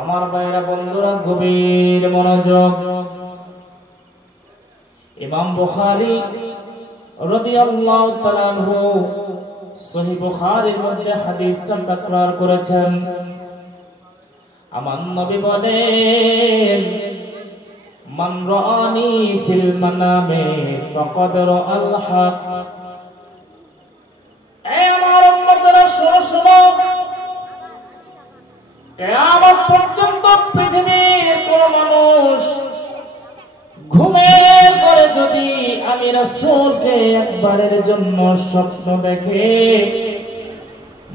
আমার ভাইরা বন্ধুরা গভীর মনোযোগ। ইমাম বুখারী রাদিয়াল্লাহু তাআলা আনহু সহিহ বুখারীর মধ্যে হাদিসটা তাকরার করেছেন। আমার নবী বলেন, মান রাআনি ফিল মানামে ফাকাদ রাআল হক। এই আমার উম্মতরা শোনো, কিয়ামত পর্যন্ত পৃথিবীর কোন মানুষ ঘুমের ঘরে যদি আমি রাসূলকে একবারের জন্য স্বপ্ন দেখে,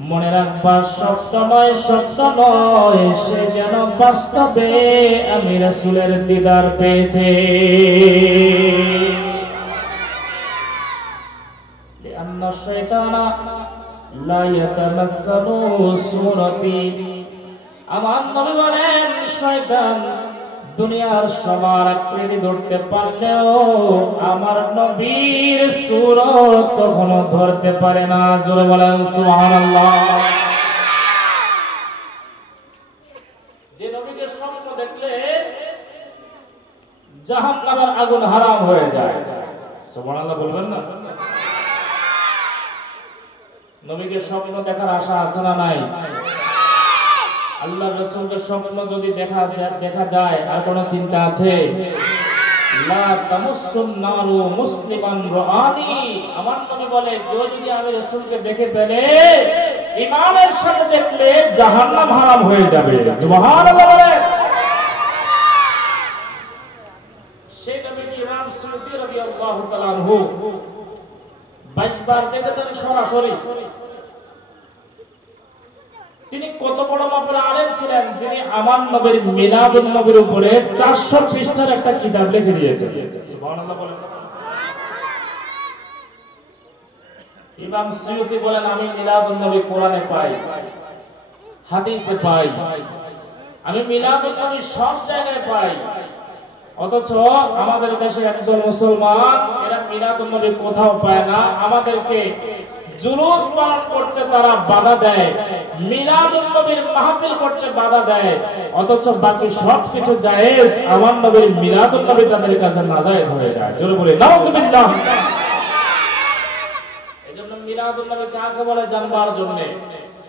মনে রাখবা স্বপ্ন নয়, সে যেন বাস্তবে আমি রাসূলের দিদার পেয়েছে। লিআন্না শাইতানা লা ইয়াতামাসসালু সূরাতি। আমার নবী বলেন, শয়তান দুনিয়ার সবার আকৃতি ধরতে পারলেও আমার নবীর সূরত কখনো ধরতে পারে না। জোরে বলেন সুবহানাল্লাহ। যে নবীকে স্বপ্ন দেখলে জাহান্নামের আগুন হারাম হয়ে যায়, সুবহানাল্লাহ বলবেন না? নবীকে স্বপ্ন দেখার আশা আছে না নাই? আল্লাহ রাসূলকে স্বপ্ন যদি দেখা যায় আর কোন চিন্তা আছে? লা তামাসসুন নারু মুসলিমান রাআনি। আমার নবী বলে, কেউ যদি আমি রাসূলকে দেখে ফেলে, ঈমানের সাথে দেখলে জাহান্নাম হারাম হয়ে যাবে। সুবহানাল্লাহ বলে। সেই নবীটি ইমাম সুয়ুতী রাদিয়াল্লাহু তাআলা আনহু 22 বার দেখেছেন সরাসরি। তিনি কত বড় মাপের আলেম ছিলেন, যিনি আমার নবীর মিলাদুন নবীর উপরে 400 পৃষ্ঠার একটা কিতাব লিখে দিয়েছেন। সুবহানাল্লাহ বলেন। ইমাম সুয়ুতী বলেন, আমি মিলাদুন নবী কোরআনে পাই, হাদিসে পাই, আমি মিলাদুন নবী সব জায়গায় পাই, অথচ আমাদের দেশে একজন মুসলমান এরা মিলাদুন নবী কোথাও পায় না। আমাদেরকে জুলুস পালন করতে তারা বাধা দেয়, মিলাদুন নবীর মাহফিল করতে বাধা দেয়, অথচ বাকি সবকিছু জায়েজ, আমার নবীর মিলাদুন নবী তাদের কাছে নাজায়েজ হয়ে যায়। জোরে বলে নাউযুবিল্লাহ। এজন্য মিলাদুন নবী কাকে বলে জানবার জন্য,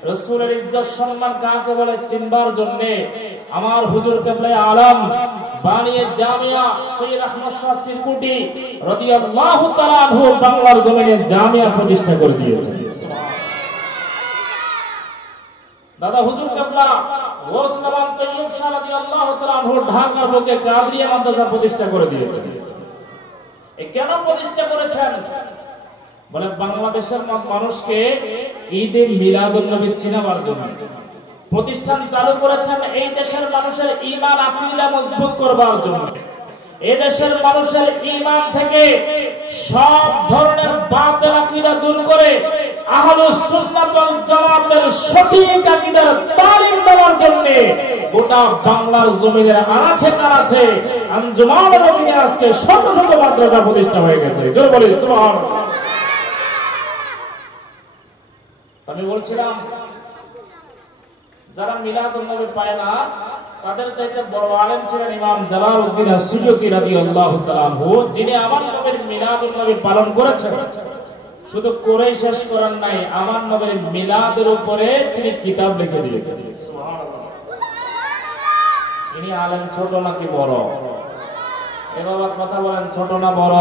রাসূলের ইজ্জত সম্মান কাকে বলে চিনবার জন্য আমার হুজুর কিবলায়ে আলম বানিয়ে জামিয়া সৈয়দ আহমদ শাহ সিরকুটি রাদিয়াল্লাহু তাআলা আনহু বাংলার জমিনে জামিয়া প্রতিষ্ঠা করে দিয়েছেন। দাদা হুজুর কিবলা ওসমান তৈয়ব শাহ রাদিয়াল্লাহু তাআলা আনহু ঢাকার বুকে কাদরিয়া মাদ্রাসা প্রতিষ্ঠা করে দিয়েছেন। এই কেন প্রতিষ্ঠা করেছেন? বলে বাংলাদেশের মানুষকে ঈদে মিলাদুন নবী চিনাবার জন্য প্রতিষ্ঠান চালু করেছেন। এই দেশের মানুষের ঈমান আকীদা মজবুত করবার জন্য, এই দেশের মানুষের ঈমান থেকে সব ধরনের বাতিল আকীদা দূর করে আহলুস সুন্নাত ওয়াল জামাতের সঠিক আকীদার তালিম দেওয়ার জন্য গোটা বাংলার জমিনের আনাচে কানাচে আঞ্জুমানের অধীনে আজকে শত শত মাদ্রাসা প্রতিষ্ঠা হয়ে গেছে। জোরে বলি সুবহানাল্লাহ। আমি বলছিলাম, যারা মিলাদুন নবী পায় না তাদের চাইতে বড় আলেম ছিলেন ইমাম জালালউদ্দিন আস-সুয়ুতী রাদিয়াল্লাহু তাআলা আনহু, যিনি আমার নবীর মিলাদুন নবী পালন করেছেন। শুধু করেই শেষ করেন নাই, আমার নবীর মিলাদের উপরে তিনি কিতাব লিখে দিয়েছেন। সুবহানাল্লাহ। ইনি আলেম ছোট নাকি বড়? এ বাবা কথা বলেন, ছোট না বড়?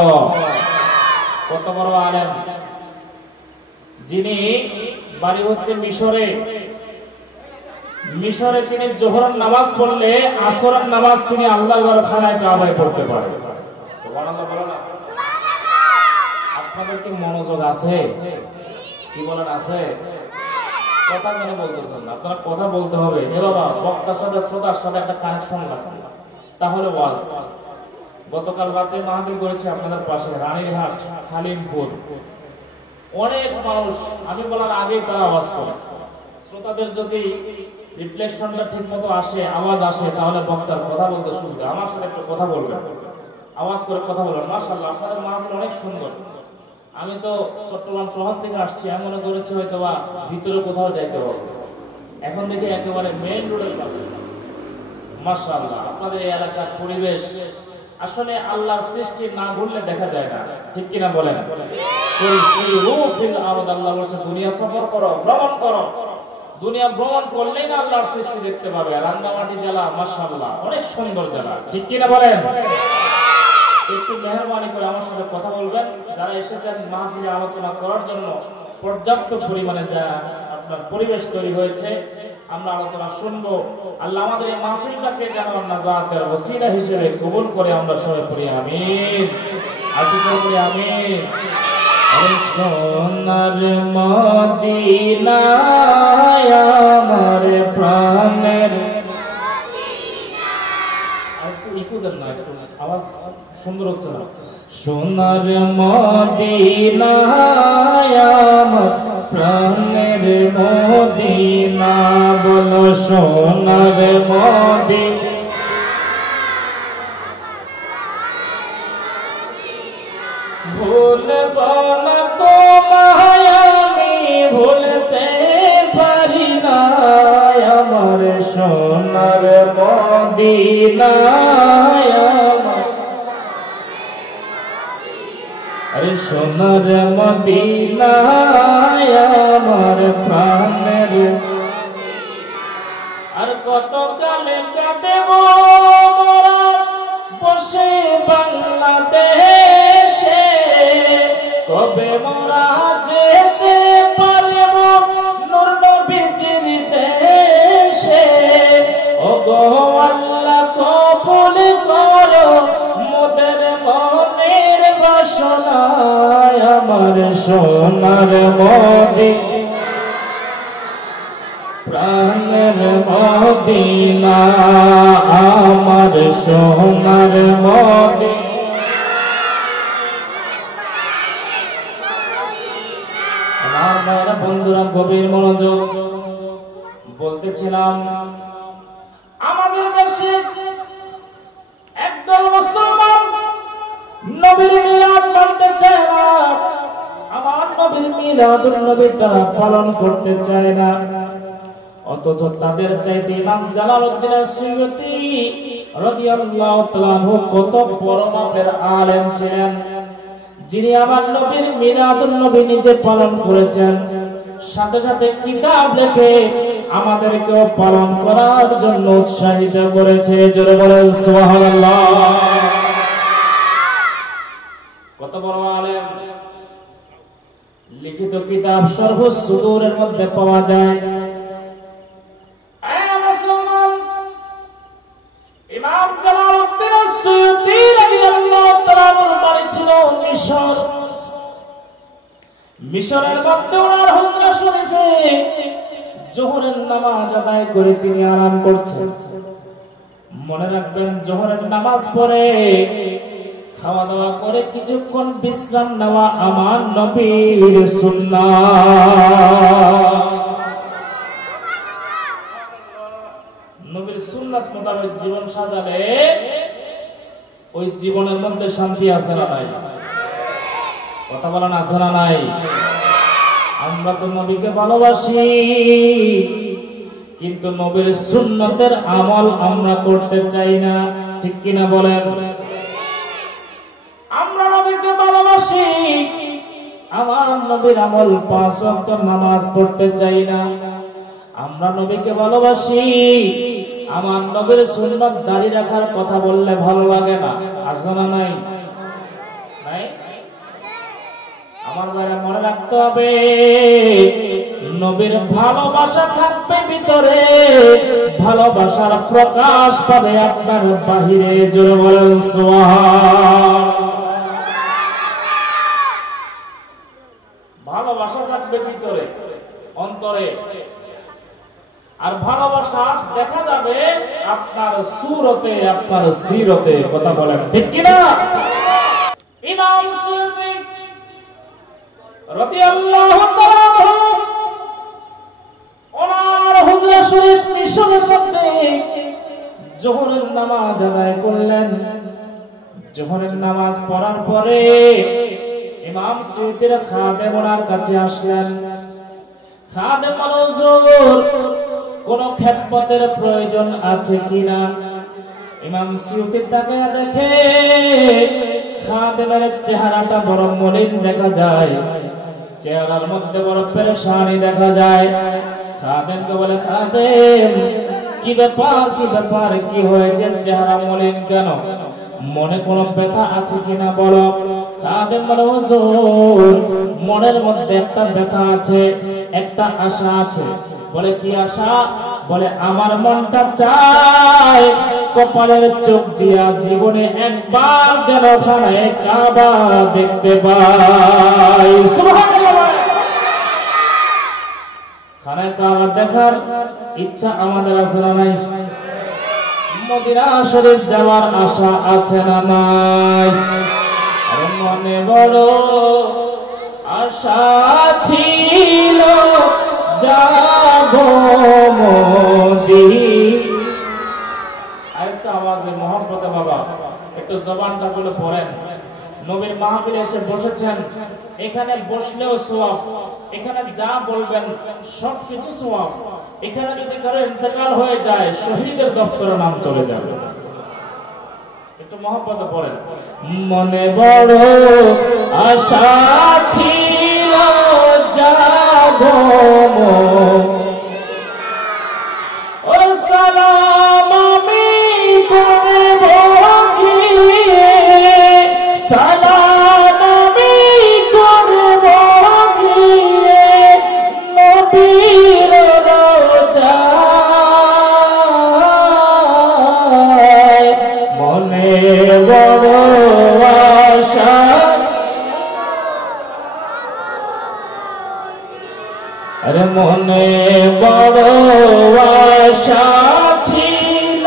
কত বড় আলেম! যিনি বাড়ি হচ্ছে মিশরে, মিশরে তিনি জোহরের নামাজ পড়লে আসরের নামাজ তিনি আল্লাহর খানায় কাবায় পড়তে পারে। সুবহানাল্লাহ বলেন। আপনাদের কি মনোযোগ আছে? কি বলেন আছে? কথা কেন বলতেছেন? আপনারা কথা বলতে হবে। এ বাবা বক্তার সাথে শ্রোতার সাথে একটা কানেকশন লাগবে, তাহলে ওয়াজ। গতকাল রাতে মাহফিল করেছি আপনাদের পাশে রানীরহাট হালিমপুর। অনেক মানুষ আমি বলার আগেই তারা আওয়াজ করে। শ্রোতাদের যদি রিফ্লেকশনটা ঠিক মতো আসে, আওয়াজ আসে, তাহলে বক্তার কথা বলতে সুবিধা। আমার সাথে একটু কথা বলবেন, আওয়াজ করে কথা বলবেন। মাশাআল্লাহ, আপনাদের মাহফিল অনেক সুন্দর। আমি তো চট্টগ্রাম শহর থেকে আসছি, আমি মনে করেছি হয়তো বা ভিতরে কোথাও যাইতে হবে। এখন দেখি একেবারে মেইন রোডের পাশে। মাশাআল্লাহ, আপনাদের এই এলাকার পরিবেশ আসলে আল্লাহর সৃষ্টি না ঘুরলে দেখা যায় না, ঠিক কিনা বলেন? আল্লাহ বলছে দুনিয়া সফর করো, ভ্রমণ করো। দুনিয়া ভ্রমণ করলেই না আল্লাহর সৃষ্টি দেখতে পাবে। রাঙ্গামাটি জেলা মাশাআল্লাহ অনেক সুন্দর জেলা, ঠিক কিনা বলেন? একটু মেহরবানি করে আমার সাথে কথা বলবেন। যারা এসেছেন মাহফিলে আলোচনা করার জন্য পর্যাপ্ত পরিমাণে যা আপনার পরিবেশ তৈরি হয়েছে, আমরা আলোচনা শুনবো। আল্লাহ আমাদের এই মাহফিলটাকে যেন নাজাতের ওসিলা হিসেবে কবুল করে। আমরা সবাই পড়ি আমিন, আর কি পড়ি আমিন। সোনার মদিনায় আমার প্রাণের আওয়াজ সুন্দর হচ্ছে না। সোনার মদিনায় আমার প্রাণের মদিনা, বলো সোনার মদিনা। ভুলব না তোমায় আমি, ভুলতে পারি না আমার সোনার মদিনায় আমার। আরে সোনার মদিনায় আমার প্রাণের। আর কত কালে কাঁদেব মোরা বসে বাংলাদেশে, কবে মোরা যেতে পারব নূর নবীজির দেশে। ওগো আল্লাহ কবুল করো মোদের মনের বাসনা, আমার সোনার মদিনা প্রাণের মদিনা, আমার সোনার মদিনা। আমার বন্ধুরা গভীর মনোযোগ, বলতেছিলাম আমাদের দেশে একদল মুসলমান নবীর মিলাদ মানতে চায় না। আমার নবীর মিলাদুন নবী তারা পালন করতে চায় না, অথচ তাদের চাইতে ইমাম জালালউদ্দিন আস-সুয়ুতী রাদিয়াল্লাহু তাআলা আনহু কত বড় মাপের আলেম ছিলেন, যিনি আমার নবীর মিলাদুন নবী নিজে পালন করেছেন, সাথে সাথে কিতাব লিখে আমাদেরকেও পালন করার জন্য উৎসাহিত করেছে। জোরে বলেন সুবহানাল্লাহ। কত বড় আলেম! লিখিত কিতাব সর্বসুদূরের মধ্যে পাওয়া যায়। ইমাম জালালউদ্দিন আস-সুয়ুতী রাদিয়াল্লাহু তাআলা আনহুর বাড়ি ছিল মিশর। মিশরের মধ্যে ওনার হুজরা শরীফে জোহরের নামাজ আদায় করে তিনি আরাম করছেন। মনে রাখবেন, জোহরের নামাজ পড়ে খাওয়া দাওয়া করে কিছুক্ষণ বিশ্রাম নেওয়া আমার নবীর সুন্নাহ। নবীর সুন্নাত মোতাবেক জীবন সাজালে ওই জীবনের মধ্যে শান্তি আছে না নাই? কথা বলেন, আছে না নাই? আমরা তো নবীকে ভালোবাসি, কিন্তু নবীর সুন্নতের আমল আমরা করতে চাই না, ঠিক কিনা বলেন? আমরা নবীকে ভালোবাসি, আমার নবীর আমল 5 ওয়াক্ত নামাজ পড়তে চাই না। আমরা নবীকে ভালোবাসি, আমার নবীর সুন্নাত দাঁড়ি রাখার কথা বললে ভালো লাগে না, আছে না নাই? নাই? আমার ভাইরা মনে রাখতে হবে, নবীর ভালোবাসা থাকবে ভিতরে, ভালোবাসার প্রকাশ পাবে আপনার বাহিরে। জোরে বলেন সুবহান। ভালোবাসা থাকবে ভিতরে, অন্তরে, আর ভালোবাসা দেখা যাবে আপনার সুরতে, আপনার সিরতে। কথা বলেন, ঠিক কিনা? ইমাম সুয়ুতী রাদিয়াল্লাহু তাআলা আনহু ওনার হুজরা শরীফ মিশরের মধ্যে জোহরের নামাজ আদায় করলেন। জোহরের নামাজ পড়ার পরে ইমাম সুয়ুতীর খাদেম ওনার কাছে আসলেন। খাদেম বলল, হুজুর, কোন খেদমতের প্রয়োজন আছে কিনা? ইমাম সুয়ুতি তাকায়া দেখে খাদেমের চেহারাটা বড় মলিন দেখা যায়, চেহারার মধ্যে বড় পেরেশানি দেখা যায়। খাদেমকে বলে, খাদেম কি ব্যাপার, কি ব্যাপার, কি হয়েছে, চেহারা মলিন কেন, মনে কোনো ব্যথা আছে কিনা বলো। খাদেম বলে, হুজুর মনের মধ্যে একটা ব্যথা আছে, একটা আশা আছে। বলে, কি আশা? বলে, আমার মনটা চায় কপালের চোখ দিয়া জীবনে একবার যেন খানায়ে কাবা দেখতে পাই। সুবহানাল্লাহ। খানায়ে কাবা দেখার ইচ্ছা আমাদের আছে না নাই? মদিনা শরীফ যাওয়ার আশা আছে না নাই? আরে মনে বড় আশা ছিল যাবো মদিনা। আরেকটা আওয়াজে মহব্বতে বাবা একটু জবানটা বলে পড়েন। নবীর মাহফিলে এসে বসেছেন, এখানে বসলেও সওয়াব, এখানে যা বলবেন সবকিছু সওয়াব। এখানে যদি কারো ইন্তেকাল হয়ে যায় শহীদের দফতরে নাম চলে যাবে। একটু মহব্বতে পড়েন। মনে বড় আশা ছিল যাবো ও সালাম আমি করব গিয়ে, সালাম আমি করব গিয়ে নবীর রওজায়। মনে বড় আশা, আরে মনে বড় আশা ছিল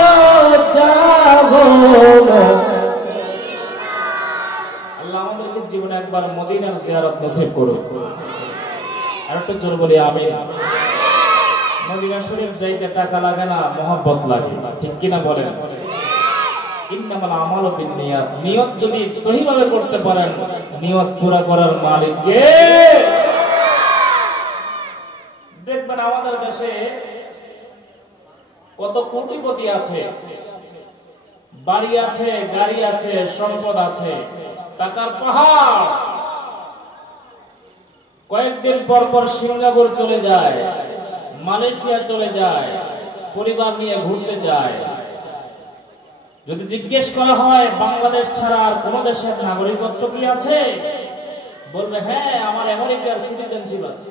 যাবো। আল্লাহ আমাদেরকে জীবনে একবার মদিনার জিয়ারত নসিব করুন। আর একটু জোর বলি আমিন। মদিনা শরীফ যাইতে টাকা লাগে না, মহব্বত লাগে, ঠিক কিনা বলেন? ইন্নামাল আমালু বিন্নিয়াত। নিয়ত যদি সহিভাবে করতে পারেন, নিয়ত পুরা করার মালিক কে? দেখবেন আমাদের দেশে কত কোটিপতি আছে, বাড়ি আছে, গাড়ি আছে, সম্পদ আছে, টাকার পাহাড়। কয়েকদিন পর পর সিঙ্গাপুর চলে যায়, মালয়েশিয়া চলে যায়, পরিবার নিয়ে ঘুরতে যায়। যদি জিজ্ঞেস করা হয় বাংলাদেশ ছাড়া আর কোন দেশের নাগরিকত্ব কি আছে, বলবে হ্যাঁ আমার আমেরিকার সিটিজেনশিপ আছে।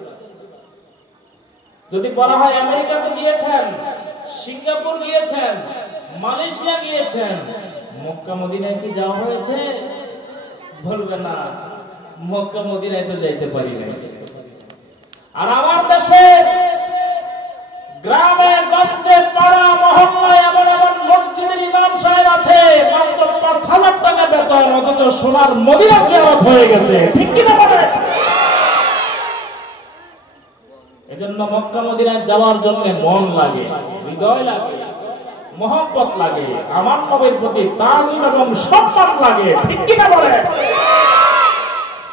যদি বলা হয় আমেরিকা তো গিয়েছেন, সিঙ্গাপুর গিয়েছেন, মালয়েশিয়া গিয়েছেন, মক্কা মদিনায় কি যাওয়া হয়েছে, বলবে না মক্কা মদিনায় তো যাইতে পারি না। আর আমার দেশে গ্রামে গঞ্জে পাড়া মহল্লায় এমন এমন মসজিদের ইমাম সাহেব আছে, মাত্র ৫,০০০ টাকা বেতন, অথচ সোনার মদিনা জিয়ারত হয়ে গেছে, ঠিক কিনা বলে? এজন্য মক্কা মদিনায় যাওয়ার জন্য মন লাগে, হৃদয় লাগে, মহব্বত লাগে, আমার নবীর প্রতি তাজিম এবং সম্মান লাগে, ঠিক কিনা বলে?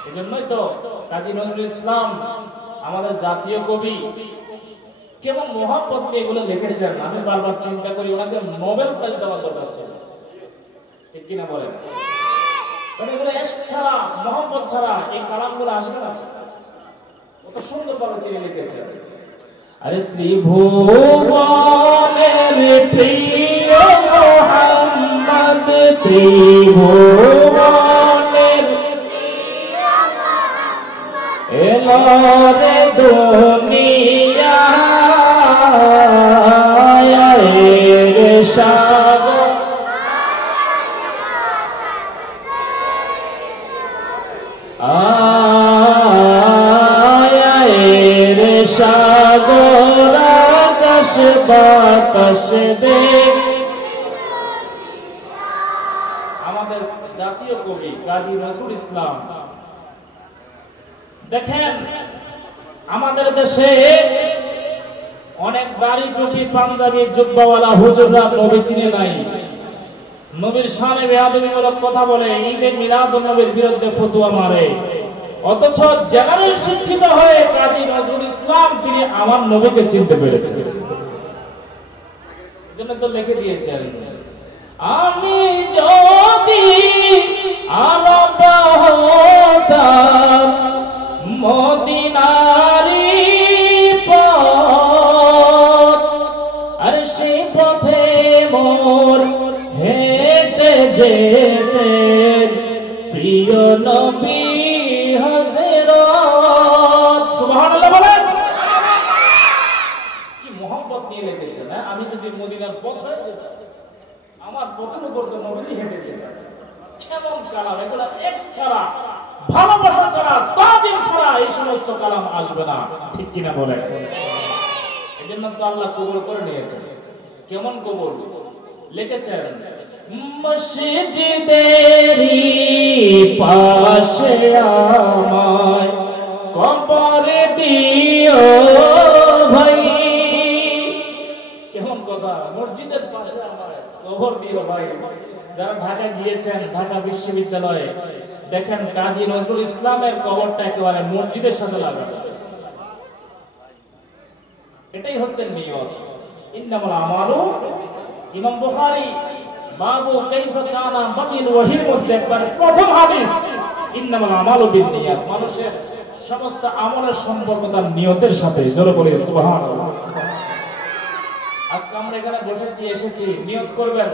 এজন্যই তো কাজী নজরুল ইসলাম আমাদের জাতীয় কবি কেমন মহব্বত নিয়ে এগুলো লিখেছেন। আমি বারবার চিন্তা করি ওনাকে নোবেল প্রাইজ দেওয়া দরকার ছিল, ঠিক কিনা বলেন? কারণ এগুলো ইশক ছাড়া, মহব্বত ছাড়া এই কালামগুলো আসবে না। কত সুন্দর ভাবে তিনি লিখেছেন। আরে ত্রিভুবনের প্রিয় মুহাম্মদ, ত্রিভুবনের এলো রে দুনিয়া রে সাগর, রে সাগর আকাশ বাতাস দে। আমাদের জাতীয় কবি কাজী নজরুল ইসলাম। দেখেন আমাদের দেশে অনেক দাড়ি টুপি পাঞ্জাবি জুব্বাওয়ালা হুজুররা নবী চিনে নাই, নবীর শানে বেয়াদবিমূলক কথা বলে, ঈদে মিলাদুন নবীর বিরুদ্ধে ফতোয়া মারে। অথচ জেনারেল শিক্ষিত হয়ে কাজী নজরুল ইসলাম তিনি আমার নবীকে চিনতে পেরেছেন। এজন্য তো লিখে দিয়েছেন আমি যদি আরব হতাম মদিনারি পথ, আর সেই পথে মোর হেঁটে যেতে প্রিয় নবী হযরত। সুবহানাল্লাহ বলেন। কি মোহাম্মত নিয়ে লিখেছেন। আমি যদি মদিনার পথ হয়ে যেতাম, আমার পথের উপর তো নবীজি হেঁটে যেতেন। কেমন কালাম এগুলা! এক্স ছাড়া, ভালোবাসা ছাড়া, তাজিম ছাড়া এই সমস্ত কালাম আসবে না, ঠিক কিনা বলেন? এজন্য তো আল্লাহ কবুল করে নিয়েছেন। কেমন কবুল লিখেছেন? মসজিদেরই পাশে আমায় কবর দিও ভাই। কেমন কথা! মসজিদের পাশে আমায় কবর দিও ভাই। যারা ঢাকা গিয়েছেন, ঢাকা বিশ্ববিদ্যালয়ে দেখেন কাজী নজরুল ইসলামের কবরটা একেবারে মসজিদের সাথে লাগানো। এটাই হচ্ছে নিয়ত। ইন্নামাল আমালু, ইমাম বুখারী বাবু কাইফা কানা বাকিল ওয়াহির মধ্যে একবারে প্রথম হাদিস, ইন্নামাল আমালু বিন্নিয়াত। মানুষের সমস্ত আমলের সম্পর্ক তার নিয়তের সাথে। জোরে বলি সুবহানাল্লাহ। আজকে আমরা এখানে বসেছি, এসেছি, নিয়ত করবেন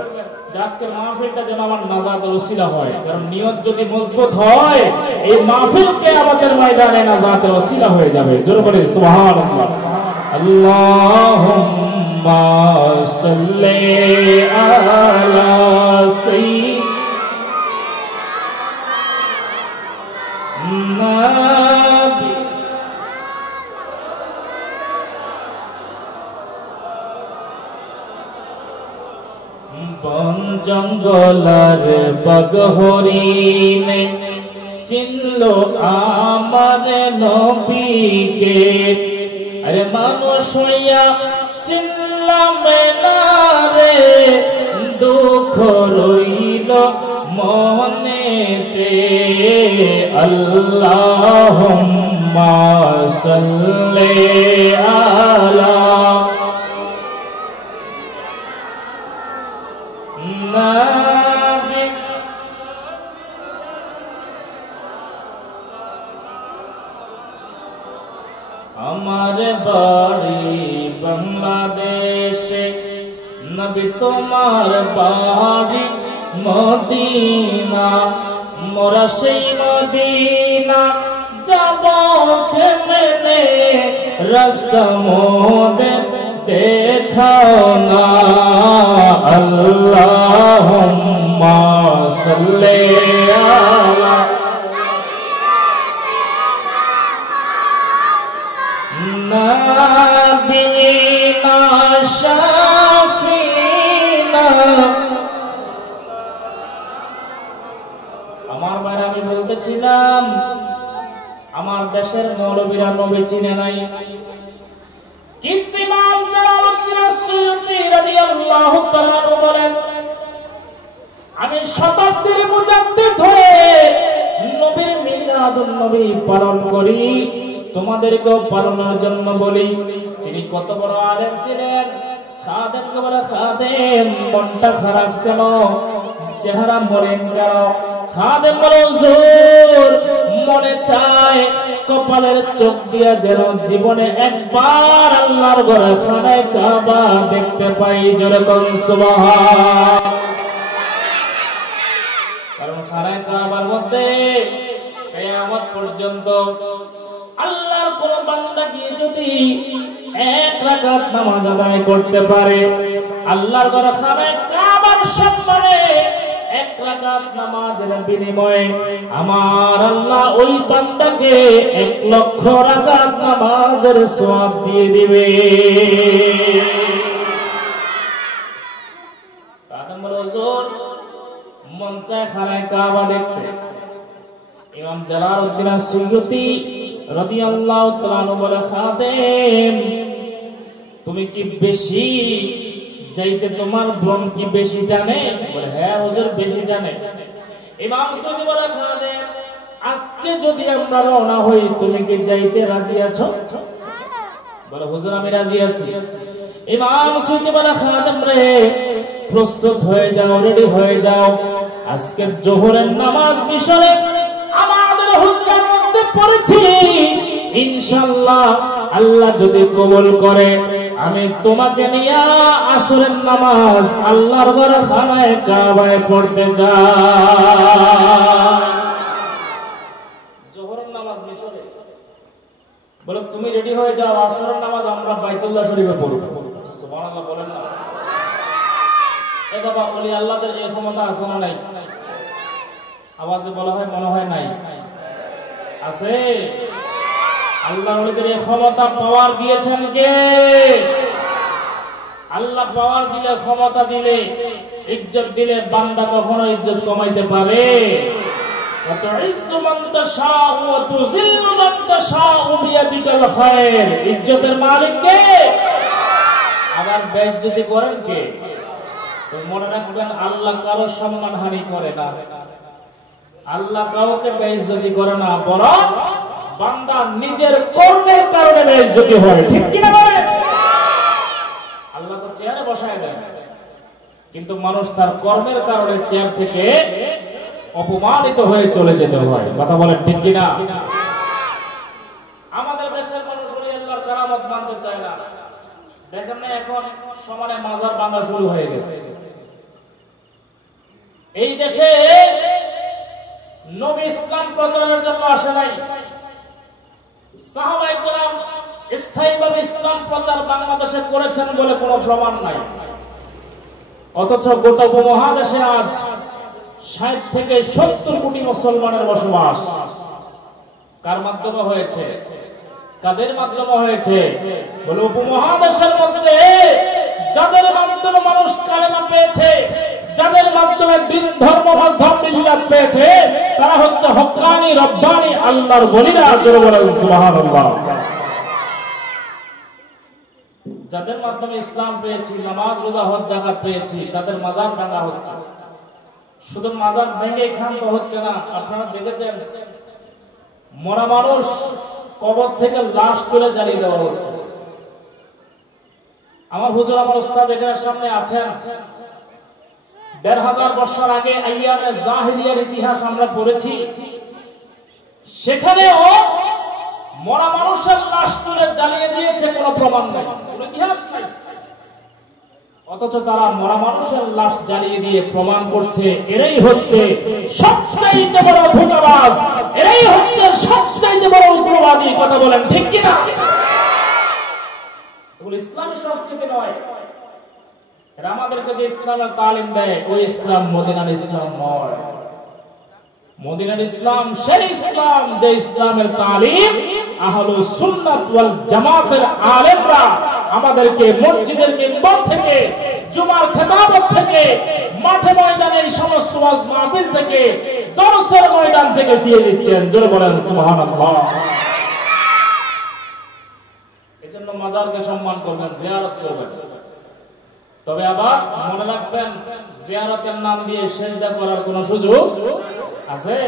যে আজকের মাহফিলটা যেন আমার নাজাতের ওসিলা হয়। কারণ নিয়ত যদি মজবুত হয়, এই মাহফিলকে আমাদের ময়দানে নাজাতের ওসিলা হয়ে যাবে। জোরে বলি সুবহানাল্লাহ। আল্লাহুম্মা সাল্লি আলা সাইয়্যিদিনা বন জঙ্গলার বাঘ হরিণে চিনল আমার নবীকে। আরে মানুষ হইয়া চিনলাম না রে, দুঃখ রইল মনেতে। আল্লাহুম্মা সাল্লি আলা নাবি। আমার বাড়ি বাংলাদেশে, নবী তোমার বাড়ি মদিনা। মোরা সেই মদিনা যাব কেমনে, রাস্তা মোদের দেখাও না। আল্লাহুম্মা সাল্লি আলা নাবিয়িনা শাফিনা। আমার বাইরে আমি বলতেছিলাম, আমার দেশের মৌলবীরা নবী চিনে নাই, কিন্তু ইমাম জালালউদ্দিন আস-সুয়ুতী রাদিয়াল্লাহু তাআলা বলেন, আমি শতাব্দীর মুজাদ্দিদ হয়ে নবীর মিলাদুন নবী পালন করি, তোমাদেরকেও পালনের জন্য বলি। তিনি কত বড় আলেম ছিলেন। খাদেমকে বলে, খাদেম মনটা খারাপ কেন, চেহারা মলিন কেন? খাদেম বলে, হুজুর মনে চায় কপালের চোখ দিয়া যেন জীবনে একবার আল্লাহর ঘরে খানায় কাবা দেখতে পাই। জোরে বলুন সুবহান। কারণ খানায় কাবার মধ্যে কিয়ামত পর্যন্ত আল্লাহর কোন বান্দা গিয়ে যদি এক রাকাত নামাজ আদায় করতে পারে, আল্লাহর ঘরে খানায় কাবার সম্মানে এক রাকাত নামাজের বিনিময়ে আমার আল্লাহ ওই বান্দাকে 1,00,000 রাকাত নামাজের সওয়াব দিয়ে দিবে। খাদেম বলে, হুজুর মন চায় খানায় কাবা দেখতে। ইমাম জালালউদ্দিন আস-সুয়ুতী রাদিয়াল্লাহু তাআলা বলে, খাদেম তুমি কি বেশি যাইতে, তোমার মন কি বেশি টানে? বলে, হ্যাঁ হুজুর বেশি টানে। ইমাম সুয়ুতী বলে, খাদেম আজকে যদি আমরা রওনা হই, তুমি কি যাইতে রাজি আছো? বলে, হুজুর আমি রাজি আছি। ইমাম সুইতি বলে খাদেম রে প্রস্তুত হয়ে যাও, রেডি হয়ে যাও, আজকে জোহরের নামাজ মিশরে আমাদের হুজরার মধ্যে পড়েছি, ইনশাআল্লাহ আল্লাহ যদি কবুল করে আমি তোমাকে নিয়ে আসরের নামাজ আল্লাহর ঘরে খানায়ে কাবায় পড়তে যাই। জোহরের নামাজ মিশরে বলে তুমি রেডি হয়ে যাও, আসরের নামাজ আমরা বাইতুল্লাহ শরীফে পড়ব। সুবহানাল্লাহ বলেন না। এ বাবা বলি আল্লাহদের এই ক্ষমতা আছে না নাই? আওয়াজে বলা হয় মনে হয় নাই, আছে। আল্লাহ ওদের এই ক্ষমতা পাওয়ার দিয়েছেন কে? আল্লাহ পাওয়ার দিলে, ক্ষমতা দিলে, ইজ্জত দিলে বান্দা কখনো ইজ্জত কমাইতে পারে? ইজ্জতের মালিক কে? আবার বেইজ্জতি করেন কে? মনে রাখবেন আল্লাহ কারো সম্মানহানি করে না, আল্লাহ কাউকে বেইজ্জতি করে না, বরং বান্দা নিজের কর্মের কারণে বেইজ্জতি হয়। ঠিক কিনা বলেন? আল্লাহ তো চেয়ারে বসায় দেন, কিন্তু মানুষ তার কর্মের কারণে চেয়ার থেকে অপমানিত হয়ে চলে যেতে হয়। কথা বলেন ঠিক কিনা? আমাদের দেশের মানুষ আল্লাহর কারামত মানতে চায় না। দেখেন না এখন সমানে মাজার বাঁধা শুরু হয়ে গেছে। এই দেশে নবী ইসলাম প্রচারের জন্য আসে নাই, সাহাবায়ে কেরাম স্থায়ীভাবে ইসলাম প্রচার বাংলাদেশে করেছেন বলে কোনো প্রমাণ নাই। অথচ গোটা উপমহাদেশে আজ 60 থেকে 70 কোটি মুসলমানের বসবাস। কার মাধ্যমে হয়েছে? কাদের মাধ্যমে হয়েছে? বলে উপমহাদেশের মধ্যে যাদের মাধ্যমে মানুষ কালেমা পেয়েছে, যাদের মাধ্যমে দিন ধর্ম মাযহাব মিল্লাত পেয়েছে, তারা হচ্ছে হক্কানি রব্বানি আল্লাহর ওলিরা। জোরে বলেন সুবহানাল্লাহ। যাদের মাধ্যমে ইসলাম পেয়েছি, নামাজ রোজা হজ যাকাত পেয়েছি, তাদের মাজার ভাঙা হচ্ছে। শুধু মাজার ভেঙে ক্ষান্ত হচ্ছে না, আপনারা দেখেছেন মরা মানুষ কবর থেকে লাশ তুলে জ্বালিয়ে দেওয়া হচ্ছে। আমার হুজুর, আমার উস্তাদ এখানে সামনে আছেন। ১৫০০ বছর আগে আইয়ামে জাহিলিয়ার ইতিহাস আমরা পড়েছি, সেখানেও মরা মানুষের লাশ তুলে জ্বালিয়ে দিয়েছে, কোনো প্রমাণ নাই, কোনো ইতিহাস নাই। অথচ তারা মরা মানুষের লাশ জ্বালিয়ে দিয়ে প্রমাণ করছে এরাই হচ্ছে সবচাইতে বড় ধোঁকাবাজ, এরাই হচ্ছে সবচাইতে বড় উগ্রবাদী। কথা বলেন ঠিক কিনা? এগুলো ইসলামী সংস্কৃতি নয়। এরা আমাদেরকে যে ইসলামের তালিম দেয়, ওই ইসলাম মদিনার ইসলাম নয়। মদিনার ইসলাম সেই ইসলাম যে ইসলামের তালিম আহলুস সুন্নাত ওয়াল জামাতের আলেমরা আমাদেরকে মসজিদের মিম্বর থেকে, জুমার খেতাবত থেকে, মাঠে ময়দানে এই সমস্ত ওয়াজ মাহফিল থেকে, দরসের ময়দান থেকে দিয়ে দিচ্ছেন। জোরে বলেন সুবহানাল্লাহ। এজন্য মাজারকে সম্মান করবেন, জিয়ারত করবেন। তবে আবার মনে রাখবেন, জিয়ারতের নাম দিয়ে সেজদা করার কোনো সুযোগ আছে?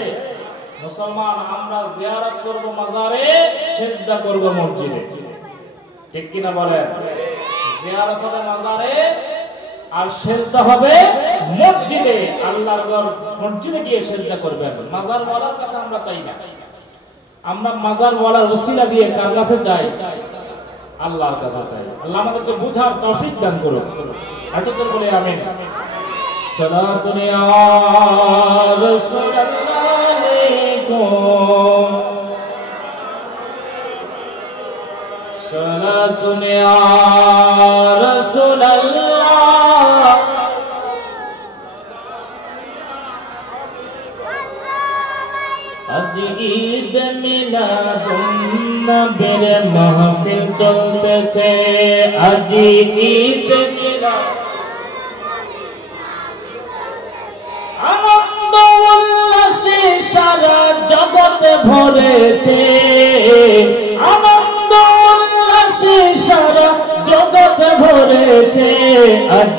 মুসলমান আমরা জিয়ারত করব মাজারে, সেজদা করব মসজিদে। ঠিক কিনা বলেন? জিয়ারত হবে মাজারে আর সেজদা হবে মসজিদে। আল্লাহর ঘর মসজিদে গিয়ে সেজদা করবেন। মাজার ওয়ালার কাছে আমরা চাই না, আমরা মাজার ওয়ালার ওসিলা দিয়ে কার কাছে চাই? আল্লাহর কাছে চাই। আল্লাহ আমাদেরকে বুঝার তৌফিক দান করুন। একটু জোরে বলে আমিন। সালাতুন ইয়া রাসূলুল্লাহ আলাইকুম, সালাতুন ইয়া রাসূলুল্লাহ, আজ ঈদ মিলাদুন নবীর মাহফিল চলতেছে, আজ ঈদ মিলাদ আনন্দ উল্লাসে সারা জগতে ভরেছে, আনন্দ উল্লাসে সারা জগতে ভরেছে, আজ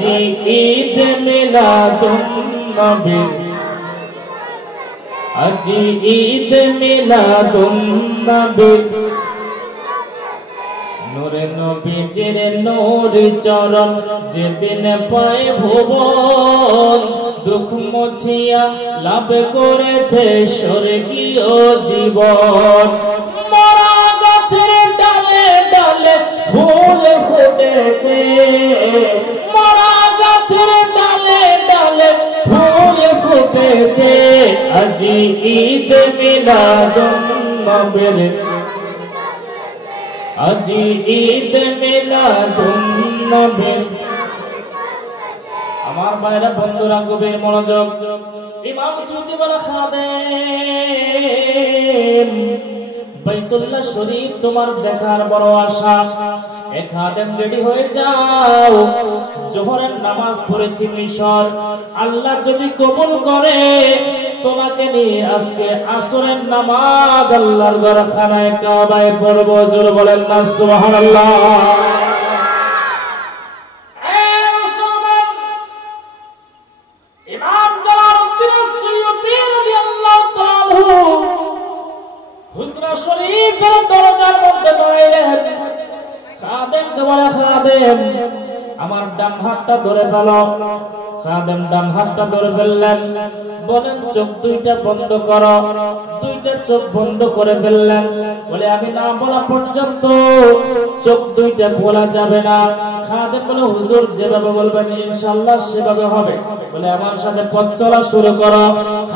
ঈদ মিলাদুন নবীর, আজ ঈদ মিলাদুন নবীর নূরে নবীজির নূর চরণ যেদিন পায় ভুবন, দুঃখ মুছিয়া লাভ করেছে স্বর্গীয় জীবন। মরা গাছের ডালে ডালে ফুল ফুটেছে, মরা গাছের ডালে ডালে ফুল ফুটেছে, আজি ঈদ মিলাদুন নবীর, আজি ঈদ মিলাদুন নবীর। আমার ভাইরা বন্ধুরা গভীর মনোযোগ। ইমাম সুয়ুতী বলে খাদেম বাইতুল্লাহ শরীফ তোমার দেখার বড় আশা। এ খাদেম রেডি হয়ে যাও, জোহরের নামাজ পড়েছি মিশর, আল্লাহ যদি কবুল করে তোমাকে নিয়ে আজকে আসরের নামাজ আল্লাহর ঘর খানায় কাবায় পড়ব। জোরে বলেন না সুবহানাল্লাহ। ইমাম জালালউদ্দিন সুয়ুতী রাদিয়াল্লাহু তাআলা হুজরা শরীফের দরজার মধ্যে দাঁড়াইলেন। খাদেমকে বলে, খাদেম আমার ডান হাতটা ধরে ফেলো। খাদেম ডান হাতটা ধরে ফেললেন, বলেন চোখ দুইটা বন্ধ করো। দুইটা চোখ বন্ধ করে ফেললেন, বলে আমি না বলা পর্যন্ত চোখ দুইটা খোলা যাবে না। খাদেম বলে, হুজুর যেভাবে বলবেন ইনশাআল্লাহ সেভাবে হবে। বলে আমার সাথে পথ চলা শুরু করো।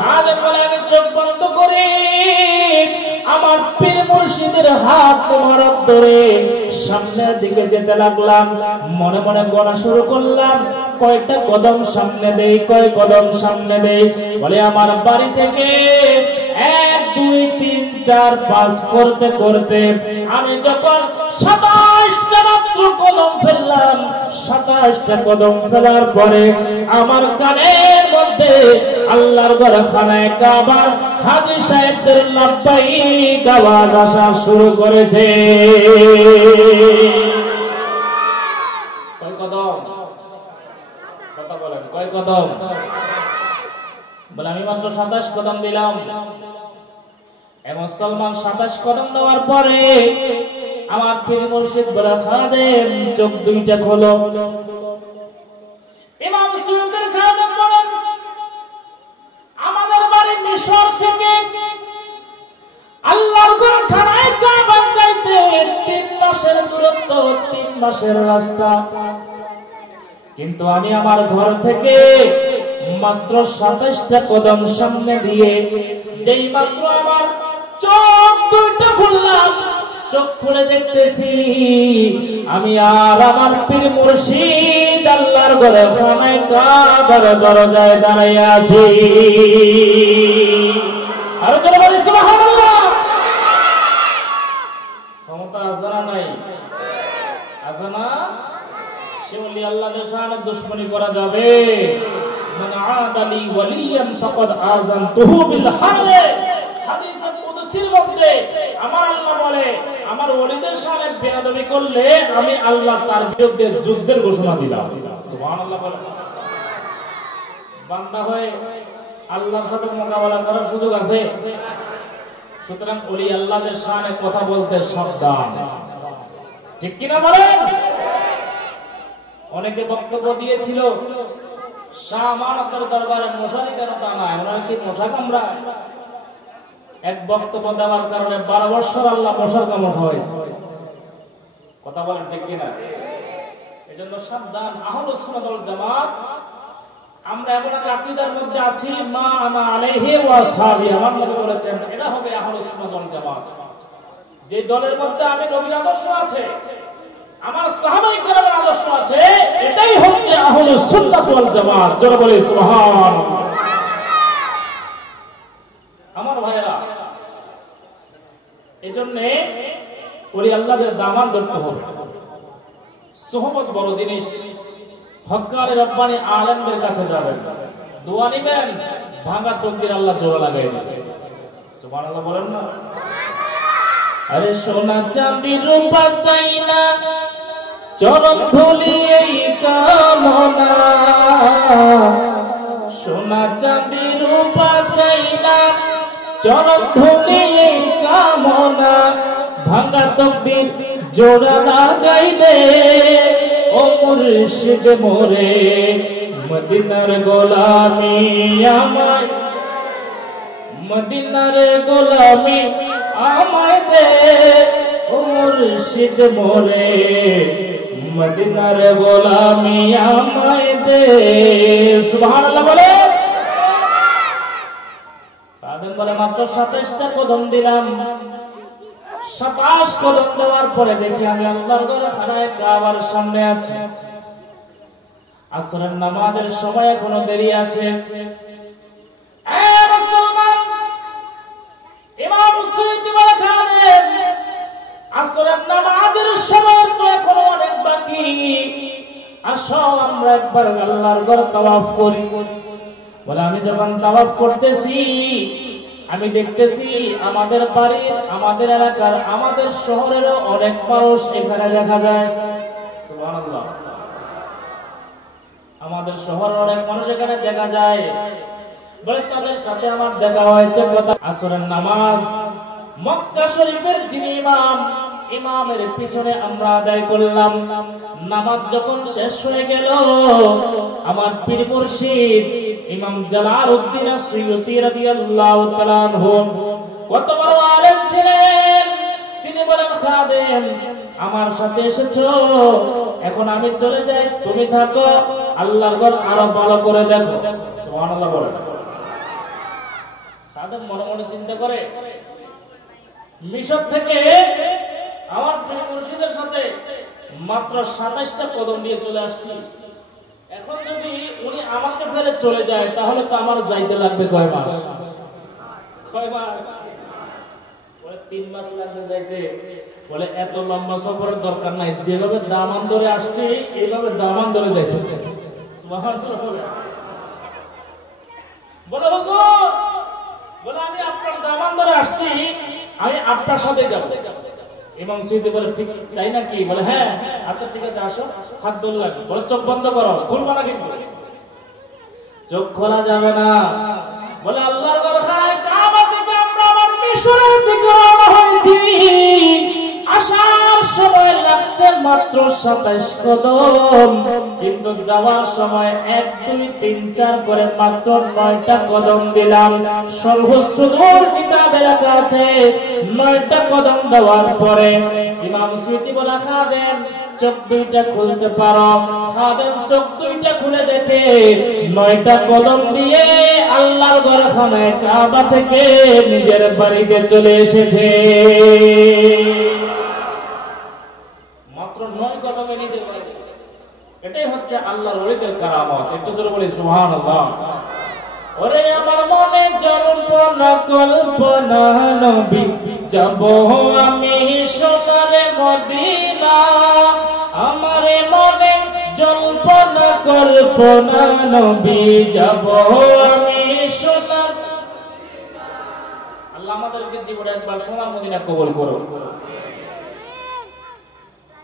খাদেম বলে, আমি চোখ বন্ধ করি, আমার পীর মুর্শিদের হাত তোমার ধরে সামনের দিকে যেতে লাগলাম। মনে মনে গণা শুরু করলাম, কয়টা কদম সামনে দেই, কয় কদম সামনে দেই। বলে আমার বাড়ি থেকে 1 2 3 4 5 করতে করতে আমি যখন 27টা মাত্র কদম ফেললাম, 27টা কদম ফেলার পরে আমার কানের মধ্যে আল্লাহর ঘর খানায় কাবার হাজী সাহেবদের লাব্বাইক আওয়াজ আসা শুরু করেছে। কয় কদম? কথা বলেন, কয় কদম? বলে আমি মাত্র 27 কদম দিলাম। মুসলমান 27 কদম দেওয়ার পরে আমার পীর মুর্শিদ বলে, খাদেম চোখ দুইটা খোলো। ইমাম সুয়ুতী খাদেম বলেন, আমাদের বাড়ি মিশর থেকে আল্লাহর ঘর খানায় কাবা যাইতে 3 মাসের দূরত্ব, 3 মাসের রাস্তা। কিন্তু আমি আমার ঘর থেকে মাত্র 27টা কদম সামনে দিয়ে যেই মাত্র আমার চোখ দুইটা খুললাম, চোখ খুলে দেখতেছি আমি আর আমার পীর মুর্শিদ আল্লাহর ঘরে খানায় কাবার দরজায় দাঁড়িয়ে আছি। আর জোরে বলি সুবহানাল্লাহ। ক্ষমতা আছে না নাই? আছে না? সে বলি আল্লাহর শানে দুশমনি করা যাবে। মান আদালি ওয়ালিয়ান ফাকাদ আযানতুহু বিল হারব। হাদিসে কুদসির মধ্যে আমার আল্লাহ বলে, আমার ওলিদের শানে বেয়াদবি করলে আমি আল্লাহ তার বিরুদ্ধে যুদ্ধের ঘোষণা দিলাম। সুবহানাল্লাহ বলে। বান্দা হয়ে আল্লাহর সাথে মোকাবেলা করার সুযোগ আছে। সুতরাং ওলি আল্লাহর শানে কথা বলতে সাবধান। ঠিক কি না বলেন? অনেকে বক্তব্য দিয়েছিল, শাহ আমানতের দরবারে মশারি কেন টাঙায়, ওনারা কি মশা কামড়ায়? এক বক্তব্য দেওয়ার কারণে 12 বছর আল্লাহ মশার কামড় হয়েছে। কথা বলেন ঠিক কিনা? এজন্য সাবধান। আহলুস সুন্নাহ ওয়াল জামাত আমরা এমন এক আকীদার মধ্যে আছি, মা আনা আলাইহি ওয়া আসহাবি। আমার নবী বলেছেন এটা হবে আহলুস সুন্নাহ ওয়াল জামাত। যে দলের মধ্যে আমি নবীর আদর্শ আছে, আমার সাহাবায়ে কেরামের আদর্শ আছে, এটাই হচ্ছে আহলুস সুন্নাহ ওয়াল জামাত। জোরে বলি সুবহানাল্লাহ। আমার ভাইরা, এজন্য ওলি আল্লাহদের দামান ধরতে হবে। সুহবত বড় জিনিস। হক্কানি রব্বানি আলেমদের কাছে যাবেন, দোয়া নিবেন, ভাঙা তকদির আল্লাহ জোড়া লাগাই দেবে। সুবহানাল্লাহ বলেন না? আরে সোনা চাঁদি রূপা চাই না, চরণ ধুলি এই কামনা। সোনা চাঁদি রূপা চাই না, চরণ ধুলি এই কামনা। ভাঙা তকদির জোড়া লাগাইলে ও মুর্শিদ মোরে মদিনার গোলামি আমায়, মদিনার গোলামি আমায় দে ও মুর্শিদ মোরে মদিনার গোলামি আমায় দে। সুবহানাল্লাহ বলে। আদম বলে মাত্র 27টা কদম দিলাম, 27 কদম দেওয়ার পরে দেখি আমি আল্লাহর ঘরে খানায় কাবার সামনে আছি। আসরের নামাজের সময় এখনো দেরি আছে। ইমাম সুয়ুতী বলেন আসরের নামাজের সময় তো এখনো অনেক বাকি, আসো আমরা একবার আল্লাহর ঘর তাওয়াফ করি। বলে আমি যখন তাওয়াফ করতেছি আমি দেখতেছি আমাদের বাড়ির, আমাদের এলাকার, আমাদের শহরেরও অনেক মানুষ এখানে দেখা যায়। সুবহানাল্লাহ। আমাদের শহরের অনেক মানুষ এখানে দেখা যায়। বলে তাদের সাথে আমার দেখা হয়েছে। আসরের নামাজ মক্কা শরীফের যিনি ইমাম, ইমামের পিছনে আমরা আদায় করলাম। নামাজ যখন শেষ হয়ে গেল আমার পীর মুর্শিদ ইমাম জালালউদ্দিন সুয়ুতী রাদিয়াল্লাহু তাআলা আনহু কত বড় আলেম ছিলেন, তিনি বলেন খাদেম আমার সাথে এসেছো, এখন আমি চলে যাই, তুমি থাকো, আল্লাহর ঘর আরো ভালো করে দেখো। সুবহানাল্লাহ বলে। খাদেম মনে মনে চিন্তা করে মিশর থেকে আমার পীর মুর্শিদের সাথে মাত্র 27টা কদম দিয়ে চলে আসছি, এখন যদি উনি আমাকে ফেলে চলে যায় তাহলে তো আমার যাইতে লাগবে কয় মাস? কয় মাস? বলে 3 মাস লাগবে যাইতে। বলে এত লম্বা সফরের দরকার নাই, যেভাবে দামান ধরে আসছি এইভাবে দামান ধরে যাইতে চাই। সুবহানাল্লাহ। বলে হুজুর, বলে আমি আপনার দামান ধরে আসছি, আমি আপনার সাথে যাব। ইমাম সুয়ুতী বলে ঠিক তাই নাকি? বলে হ্যাঁ। আচ্ছা ঠিক আছে আসো, হাত ধরে লাগবে। বলে চোখ বন্ধ করো, খুলবা না কিন্তু। চোখ খোলা যাবে না। বলে আল্লাহর ঘর কাবা থেকে আমরা আবার মিশরের দিকে রওনা হয়েছি, আসার সময় লাগছে মাত্র 27 কদম, কিন্তু যাওয়ার সময় 1 2 3 4 করে মাত্র 9টা কদম দিলাম। সর্বোচ্চ দূর কিতাবে লেখা আছে 9টা কদম দেওয়ার পরে ইমাম সুয়ুতী বলে খাদেম চোখ দুইটা খুলতে পারো। খাদেম চোখ দুইটা খুলে দেখে 9টা কদম দিয়ে আল্লাহর ঘরখানায় কাবা থেকে নিজের বাড়িতে চলে এসেছে। মাত্র 9 কদমে নিজের বাড়িতে। এটাই হচ্ছে আল্লাহর ওলিদের কারামত। একটু জোরে বলি সুবহানাল্লাহ। ওরে আমার মনে জল্পনা কল্পনা নবী যাব আমি সোনার মদিনা, আমার মনে জল্পনা কল্পনা নবী যাব আমি সোনার। আল্লাহ আমাদেরকে জীবনে একবার সোনার মদিনা কবুল করো।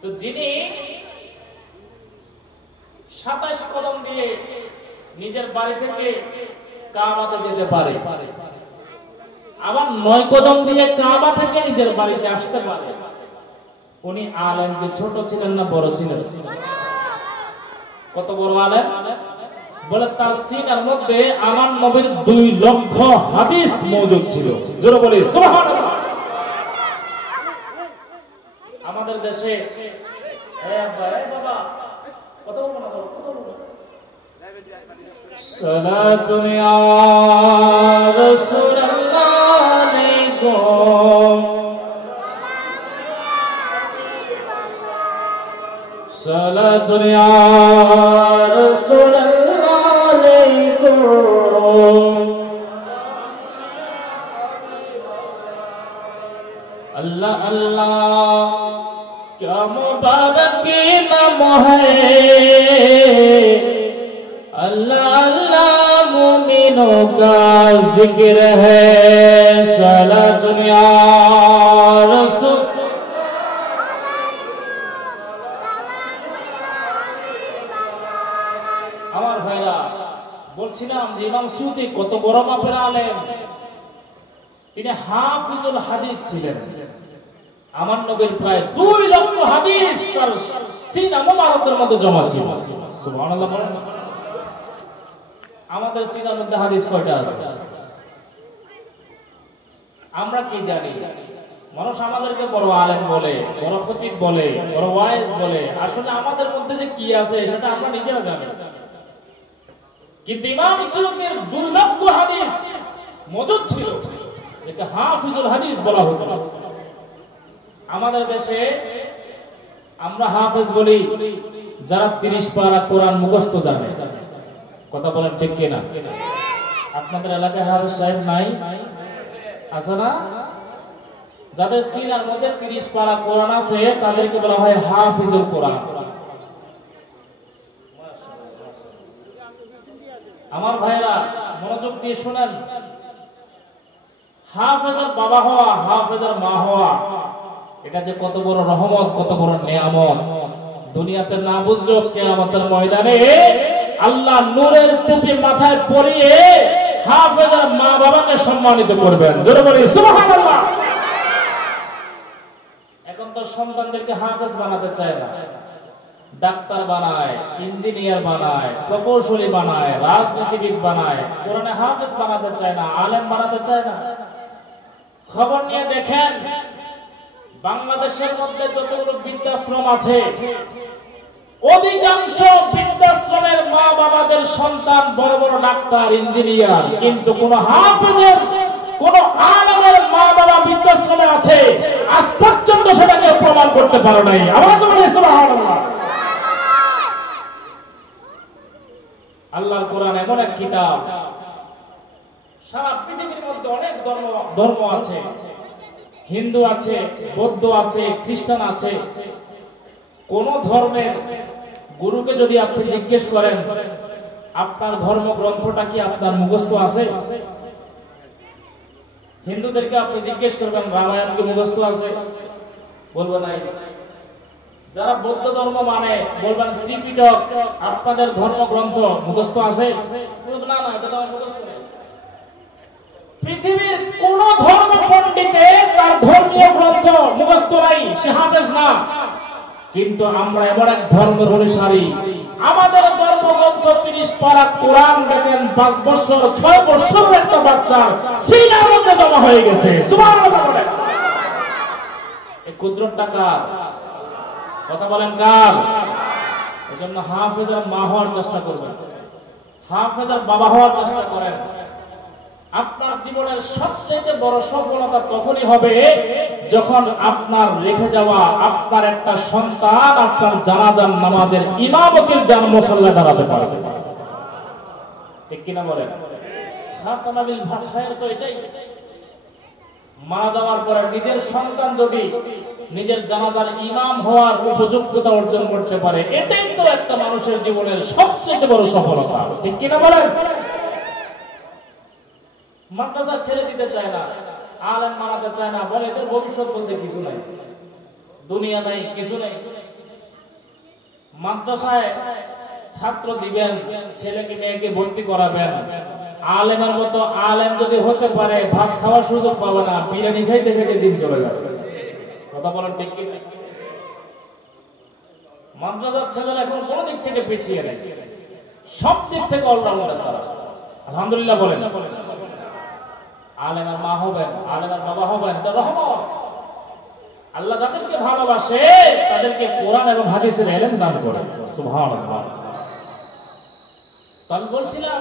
তো যিনি 27 কদম দিয়ে নিজের বাড়ি থেকে কাবাতে যেতে পারে, আবার 9 কদম দিয়ে কাবা থেকে নিজের বাড়িতে আসতে পারে, উনি আলেম কি ছোট ছিলেন না বড় ছিলেন? কত বড় আলেম! বলে তার সিনার মধ্যে আমার নবীর 2 লক্ষ হাদিস মওজুদ ছিল। জোরে বলি সুবহানাল্লাহ। আমাদের দেশে বাবা কত বড় না কত বড় সালাতুন ইয়া রাসূলুল্লাহ আলাইকুম, সালাতুন ইয়া রাসূলুল্লাহ আলাইকুম। अल्लाह अल्लाह क्या मुबारक नाम है, अल्लाह अल्लाह मुमिनों का जिक्र है, सलातुन या रसूल। আমার ভাইরা বলছিলাম যে ইমাম সুয়ুতী কত বড় মাপের আলেম। তিনি হাফিজুল হাদিস ছিলেন। আমার নবীর প্রায় 2 লক্ষ হাদিস তার সিনা মুবারকের মধ্যে জমা ছিল। সুবহানাল্লাহ বলেন। আমাদের সিনার মধ্যে হাদিস কয়টা আছে? আমরা কি জানি? মানুষ আমাদেরকে বড় আলেম বলে, বড় খতিব বলে, বড় ওয়াইজ বলে, আসলে আমাদের মধ্যে যে কি আছে সেটা আমরা নিজেরা জানি। কিন্তু ইমাম সুয়ুতীর 2 লক্ষ হাদিস মজুদ ছিল, যেটা হাফিজুল হাদিস বলা হতো। আমাদের দেশে আমরা হাফেজ বলি যারা 30 পারা কোরআন মুখস্থ জানে। কথা বলেন ঠিক কিনা? আপনাদের এলাকায় হাফেজ সাহেব নাই? আছে না? যাদের সিনার মধ্যে 30 পারা কোরআন আছে তাদেরকে বলা হয় হাফিজুল কোরআন। আমার ভাইরা মনোযোগ দিয়ে শুনেন, হাফেজের বাবা হওয়া, হাফেজের মা হওয়া, এটা যে কত বড় রহমত, কত বড় নিয়ামত, দুনিয়াতে না বুঝলেও কিয়ামতের ময়দানে আল্লাহ নূরের টুপি মাথায় পরিয়ে হাফেজের মা বাবাকে সম্মানিত করবেন। জোরে বলি সুবহানাল্লাহ। এখন তো সন্তানদেরকে হাফেজ বানাতে চায় না, ডাক্তার বানায়, ইঞ্জিনিয়ার বানায়, প্রকৌশলী বানায়, রাজনীতিবিদ বানায়, কোরআনে হাফেজ বানাতে চায় না, আলেম বানাতে চায় না। খবর নিয়ে দেখেন, বাংলাদেশের মধ্যে যতগুলো বৃদ্ধাশ্রম আছে, অধিকাংশ বৃদ্ধাশ্রমের মা বাবাদের সন্তান বড় বড় ডাক্তার, ইঞ্জিনিয়ার, কিন্তু কোন হাফেজের, কোন আলেমের মা বাবা বৃদ্ধাশ্রমে আছে আজ পর্যন্ত সেটাকে প্রমাণ করতে পারে নাই। আওয়াজ বলি সুবহানাল্লাহ। আল্লাহর কোরআন এমন এক কিতাব, সারা পৃথিবীর মধ্যে অনেক ধর্ম আছে, হিন্দু আছে, বৌদ্ধ আছে, খ্রিস্টান আছে। কোন ধর্মের গুরুকে যদি আপনি জিজ্ঞেস করেন আপনার ধর্মগ্রন্থটা কি আপনার মুখস্থ আছে, হিন্দুদেরকে আপনি জিজ্ঞেস করবেন রামায়ণ কি মুখস্থ আছে, বলবো নাই। যারা বৌদ্ধ ধর্ম মানে বলবেন ত্রিপিটক আপনাদের ধর্মগ্রন্থ মুখস্থ আছে, না না এটা তো মুখস্থ নেই। পৃথিবীর কোন ধর্ম পণ্ডিতে তার ধর্মীয় গ্রন্থ মুখস্থ নাই, সে হাফেজ না। কিন্তু আমরা এমন এক ধর্মের অনুসারী, আমাদের ধর্মগ্রন্থ 30 পারা কোরআন দেখেন 5 বছর 6 বছরের একটা বাচ্চার সিনার মধ্যে জমা হয়ে গেছে। সুবহানাল্লাহ। এই কুদরতটা কার? কথা বলেন কার? এজন্য হাফেজের মা হওয়ার চেষ্টা করবেন, হাফেজের বাবা হওয়ার চেষ্টা করেন। আপনার জীবনের সবচেয়ে বড় সফলতা তখনই হবে যখন আপনার রেখে যাওয়া আপনার একটা সন্তান আপনার জানাজার নামাজের ইমামতির জান মুসাল্লায় দাঁড়াতে পারবে। ঠিক কিনা বলেন? খাতানাবিল খায়র তো এটাই। মারা যাওয়ার পরে নিজের সন্তান যদি নিজের জানাজার ইমাম হওয়ার উপযুক্ততা অর্জন করতে পারে, এটাই তো একটা মানুষের জীবনের সবচেয়ে বড় সফলতা। ঠিক কিনা বলেন? মাদ্রাসা ছেড়ে দিতে চায় না, আলেম বানাতে চায় না, বলে এদের ভবিষ্যৎ বলতে কিছু নাই, দুনিয়া নাই, কিছু নাই। মাদ্রাসায় ছাত্র দিবেন, ছেলেকে মেয়েকে ভর্তি করাবেন, আলেমের মতো আলেম যদি হতে পারে ভাত খাওয়ার সুযোগ পাবে না, বিরিয়ানি খাইতে খাইতে দিন চলে যাবে। কথা বলেন ঠিক কি? মাদ্রাসার ছেলেরা এখন কোন দিক থেকে পিছিয়ে নেই, সব দিক থেকে অলরাউন্ডার তারা। আলহামদুলিল্লাহ বলেন। আলেমের মা হবেন, আলেমের বাবা হবেন, এটা রহমত। আল্লাহ যাদেরকে ভালোবাসে তাদেরকে কোরআন এবং হাদিসের ইলম দান করেন। সুবহানাল্লাহ। আমি বলছিলাম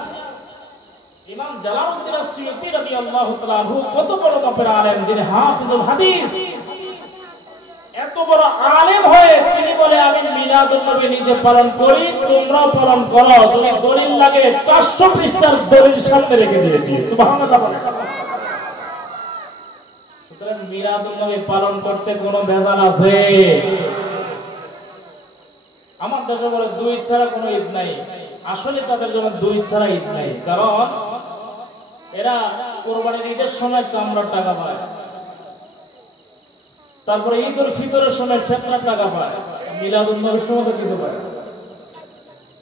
ইমাম জালালউদ্দিন আস-সুয়ুতী রাদিয়াল্লাহু তাআলা আনহু কত বড় মাপের আলেম, যিনি হাফিজুল হাদিস। এত বড় আলেম হয়ে তিনি বলে আমি মিলাদুন নবী নিজে পালন করি, তোমরাও পালন করো। যদি দলিল লাগে 400 পৃষ্ঠার দলিল সামনে রেখে দিয়েছি। সুবহানাল্লাহ। সুতরাং মিলাদুন নবী পালন করতে কোনো ভেজাল আছে? আমার দেশে বলে 2 ঈদ ছাড়া কোনো ঈদ নাই। আসলে তাদের জন্য 2 ঈদ ছাড়া ঈদ নাই, কারণ এরা কোরবানির ঈদের সময় চামড়ার টাকা পায়, তারপরে ঈদ উল ফিতরের সময় ফেতরার টাকা পায়, মিলাদুন নবীর সময় তো কিছু পায়।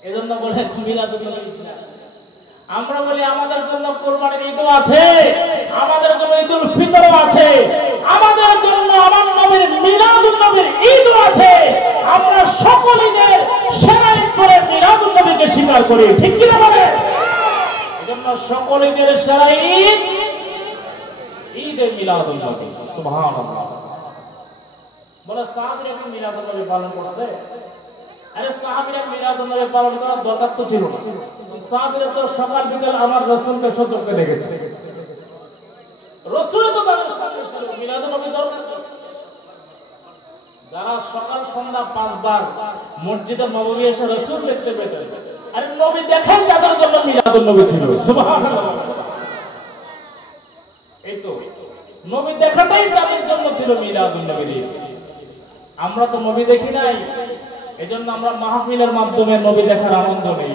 এজন্য বলে মিলাদুন নবী ঈদ না। আমরা বলি আমাদের জন্য কোরবানির ঈদও আছে, আমাদের জন্য ঈদ উল ফিতরও আছে, আমাদের জন্য আমার নবীর মিলাদুন নবীর ঈদ আছে। আমরা সকল ঈদের সেরা ঈদ করে মিলাদুন নবীকে স্বীকার করি, ঠিক কি না বলে? এজন্য সকল ঈদের সেরা ঈদ ঈদে মিলাদুন নবী। সুবহানাল্লাহ। বলে সাহাবীরা কি মিলাদুন নবী পালন করছে? আরে সাহাবীরা মিলাদুন নবী পালন করার দরকার তো ছিল না। সাহাবীরা তো সকাল বিকাল আমার রাসূলকে সচক্ষে দেখেছে। রাসূল তো তাদের সাথে মিলাদুন নবী দরকার। যারা সকাল সন্ধ্যা 5 বার মসজিদে নববী এসে রাসূল দেখতে পেতেন, আরে নবী দেখেন তাদের জন্য মিলাদুন নবী ছিল। সুবহানাল্লাহ। এই তো নবী দেখাটাই তাদের জন্য ছিল মিলাদুন নবী। আমরা তো নবী দেখি নাই, এজন্য আমরা মাহফিলের মাধ্যমে নবী দেখার আনন্দ নেই,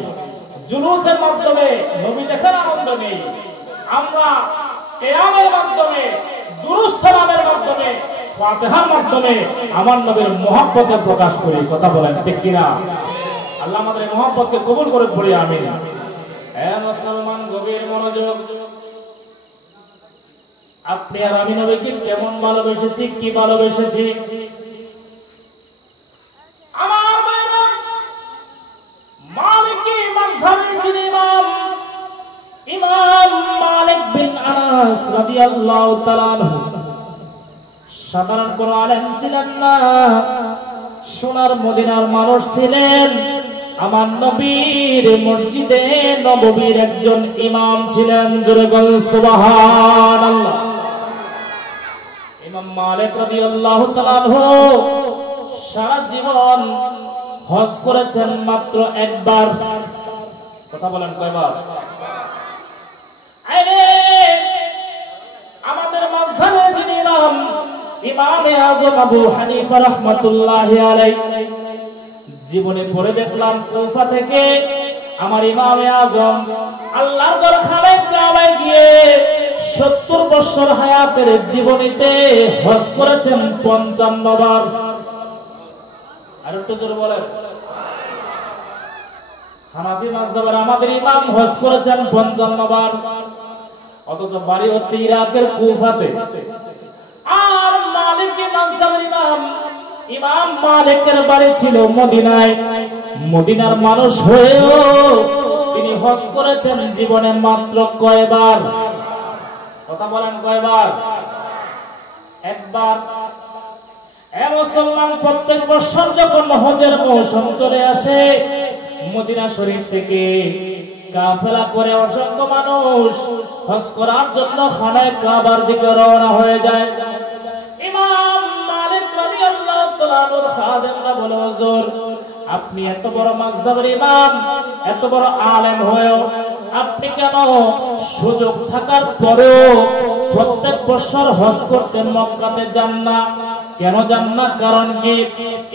জুলুসের মাধ্যমে নবী দেখার আনন্দ নেই। আমরা কিয়ামের মাধ্যমে, দুরূদ সালামের মাধ্যমে, ফাতিহার মাধ্যমে আমার নবীর মহব্বতের প্রকাশ করি। কথা বলেন ঠিক কি না? আল্লাহ আমাদের এই মহব্বতকে কবুল করে পড়ি আমিন। হে মুসলমান, গভীর মনোযোগ। আপনি আর আমি নবীকে কেমন ভালোবেসেছি, কি ভালোবেসেছি? আমার ভাইরা, মালিকি মাযহাবের যিনি ইমাম মালিক বিন আনাস রাদিয়াল্লাহু তাআলা আনহু সাধারণ কোন আলেম ছিলেন না, সোনার মদিনার মানুষ ছিলেন। আমার নবীর মসজিদে নববীর একজন ইমাম ছিলেন। জোরে বল সুবহানাল্লাহ। ইমাম মালিক রাদিয়াল্লাহু তাআলা আনহু সারা জীবন হজ করেছেন মাত্র একবার। কথা বলেন কয়বার? আমাদের মাযহাবের যিনি ইমাম, ইমামে আযম আবু হানিফা রাহমাতুল্লাহি আলাইহি, জীবনে পড়ে দেখলাম কুফা থেকে আমার ইমামে আযম আল্লাহর দরবারে কাবায় গিয়ে 70 বছর হায়াতের জীবনীতে হজ করেছেন 55 বার। আর একটু জোরে বলেন। হানাফি মাযহাবের আমাদের ইমাম হজ করেছেন 55 বার, অথচ বাড়ি হচ্ছে ইরাকের কুফাতে। আর মালিকি মাযহাবের ইমাম মালিকের বাড়ি ছিল মদিনায়। মদিনার মানুষ হয়েও তিনি হজ করেছেন জীবনে মাত্র কয়বার? কথা বলেন কয়বার? একবার। মুসলমান, প্রত্যেক বছর যখন হজের মৌসুম চলে আসে, মদিনা শরীফ থেকে কাফেলা করে অসংখ্য মানুষ হজ করার জন্য খানায়ে কাবার দিকে রওনা হয়ে যায়। ইমাম মালিক রাদিয়াল্লাহু তাআলা আনহুর খাদেমরা বলে, হুজুর, আপনি এত বড় মাযহাবের ইমাম, এত বড় আলেম হয়েও আপনি কেন সুযোগ থাকার পরেও প্রত্যেক বছর হজ করতে মক্কাতে যান না? কেন যান না? কারণ কি?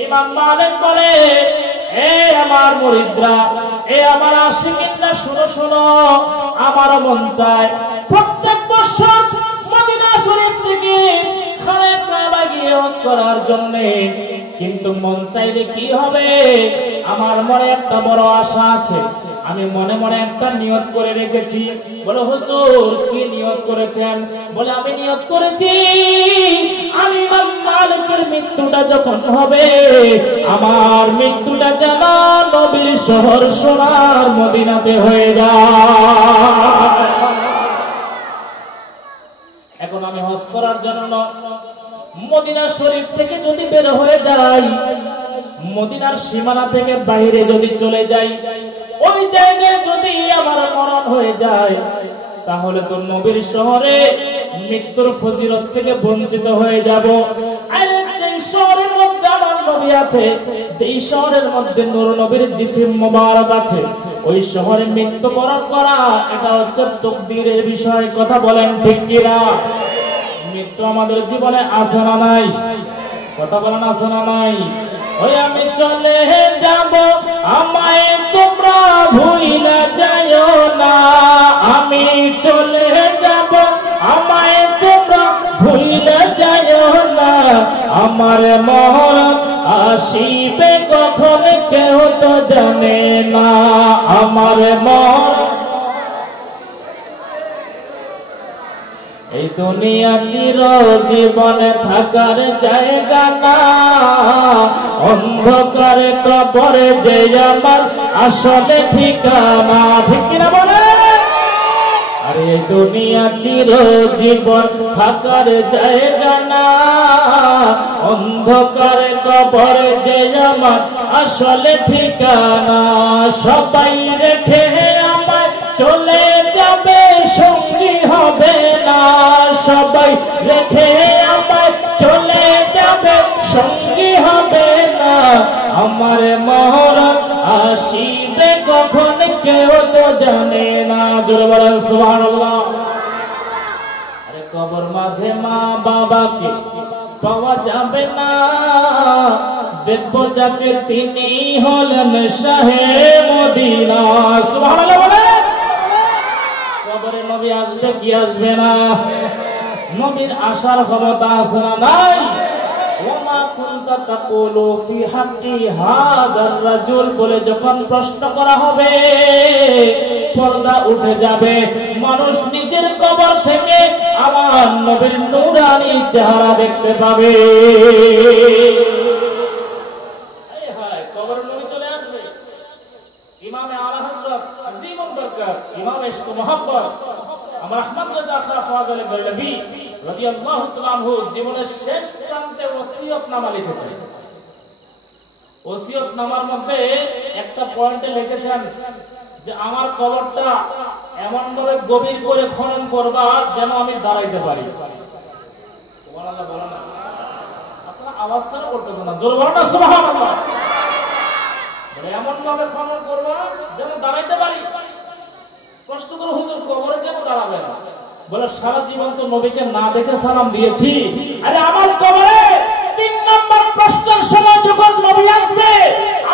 ইমাম মালিক বলে, এ আমার মুরিদরা, এ আমার আশিকিনরা, শুনো শুনো, আমার মন চায় প্রত্যেক বছর মদিনা শরীফ থেকে খানায়ে কাবা গিয়ে হজ করার জন্য, কিন্তু মন চাইলে কি হবে? আমার মনে একটা বড় আশা আছে, আমি মনে মনে একটা নিয়ত করে রেখেছি। বলে, হুজুর, কি নিয়ত করেছেন? বলে, আমি নিয়ত করেছি আমি ইমাম মালিকের মৃত্যুটা যখন হবে, আমার মৃত্যুটা যেন নবীর শহর সোনার মদিনাতে হয়ে যায়। এখন আমি হজ করার জন্য মদিনা শরীফ থেকে যদি বের হয়ে যাই, মদিনার সীমানা থেকে বাইরে যদি চলে যাই, ওই জায়গায় যদি আমার মরণ হয়ে যায়, তাহলে তো নবীর শহরে মৃত্যুর ফজিলত থেকে বঞ্চিত হয়ে যাব। আর যেই শহরের মধ্যে আমার নবী আছে, যেই শহরের মধ্যে নূর নবীর জিসিম মুবারক আছে, ওই শহরে মৃত্যুবরণ করা এটা হচ্ছে তাকদীরের বিষয়। কথা বলেন ঠিক কিনা? মৃত্যু আমাদের জীবনে আছে না নাই? কথা বলেন আছে না নাই? ওই আমি চলে যাব, আমায় তোমরা ভুইলা যাইও না। আমি চলে যাব, আমায় তোমরা ভুইলা যাইও না। আমার মরণ আসিবে কখন কেউ তো জানে না। আমার মরণ এই দুনিয়া চিরজীবনে থাকার জায়গা না, অন্ধকারে কবরে যে আমার আসলে ঠিকানা। ঠিক কিনা বলে? আরে এই দুনিয়া চিরজীবন থাকার জায়গা না, অন্ধকারে কবরে যে আমার আসলে ঠিকানা। সবাই রেখে আমায় চলে যাবে, সঙ্গী হবে না। সবাই রেখে আমায় চলে যাবে, সঙ্গী হবে না। আমার মরণ আসিবে কখন কেউ তো জানে না। জোরে বলেন সুবহানাল্লাহ। আরে কবর মাঝে মা বাবাকে পাওয়া যাবে না, দেখবো যাকে তিনি হলেন শাহে মদিনা। সুবহানাল্লাহ বলে। কবরে নবী আসবে কি আসবে না? নবীর আসার ক্ষমতা আছে না নাই? ওমা কুনতা তাকুলু ফি হাক্কি হাযার রাজুল বলে যখন প্রশ্ন করা হবে, পর্দা উঠে যাবে, মানুষ নিজের কবর থেকে আমার নবীর নূরানি চেহারা দেখতে পাবে। এই হায়, কবরে নবী চলে আসবে। ইমামে আলা হযরত আজিমুল বরকত, ইমাম ইশক মুহাব্বত আমার আহমদ রাজা আশরাফ ফাযিল বরলভী রাদিয়াল্লাহু তাআলা আনহু জীবনের শেষ প্রান্তে ওসিয়তনামা লিখেছেন। ওসিয়তনামার মধ্যে একটা পয়েন্টে লিখেছেন যে আমার কবরটা এমন ভাবে গভীর করে খনন করবা যেন আমি দাঁড়াইতে পারি। সুবহানাল্লাহ বলেন না? আপনারা আওয়াজটা করতেছেন না, জোরে বলেন না সুবহানাল্লাহ। এমন ভাবে খনন করবা যেন দাঁড়াইতে পারি। প্রশ্ন করে হুজুর কবরে কেন দাঁড়াবেন? বলে সারা জীবন তো নবীকে না দেখে সালাম দিয়েছি। আরে আমার কবরে 3 নম্বর প্রশ্নের সময় যখন নবী আসবে,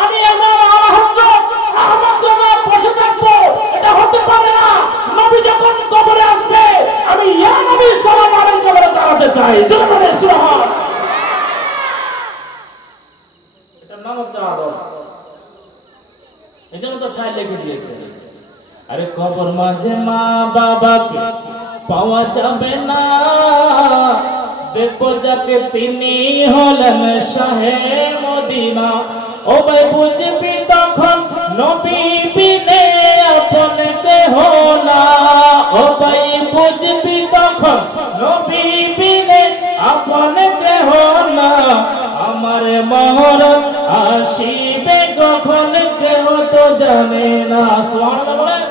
আমি আমার আলা হযরত আহমদ রাজা বসে থাকবো, এটা হতে পারে না। নবী যখন কবরে আসবে, আমি ইয়া নবী সালাম আলাইহি কবরে দাঁড়াতে চাই। জোরে বলেন সুবহানাল্লাহ। এটা নাম হচ্ছে আদব। এজন্য তো শায়ের লিখে দিয়েছে, আরে কবর মাঝে মা বাবাকে পাওয়া যাবে না, দেখবো যাকে তিনি হলেন শাহে মদিনা। ও ভাই বুঝবি তখন নবী বিনে আপন কেহ না। ও ভাই বুঝবি তখন নবী বিনে আপন কেহ না। আমার মরণ আসিবে কখন কেউ তো জানে না। সুবহানাল্লাহ বলেন।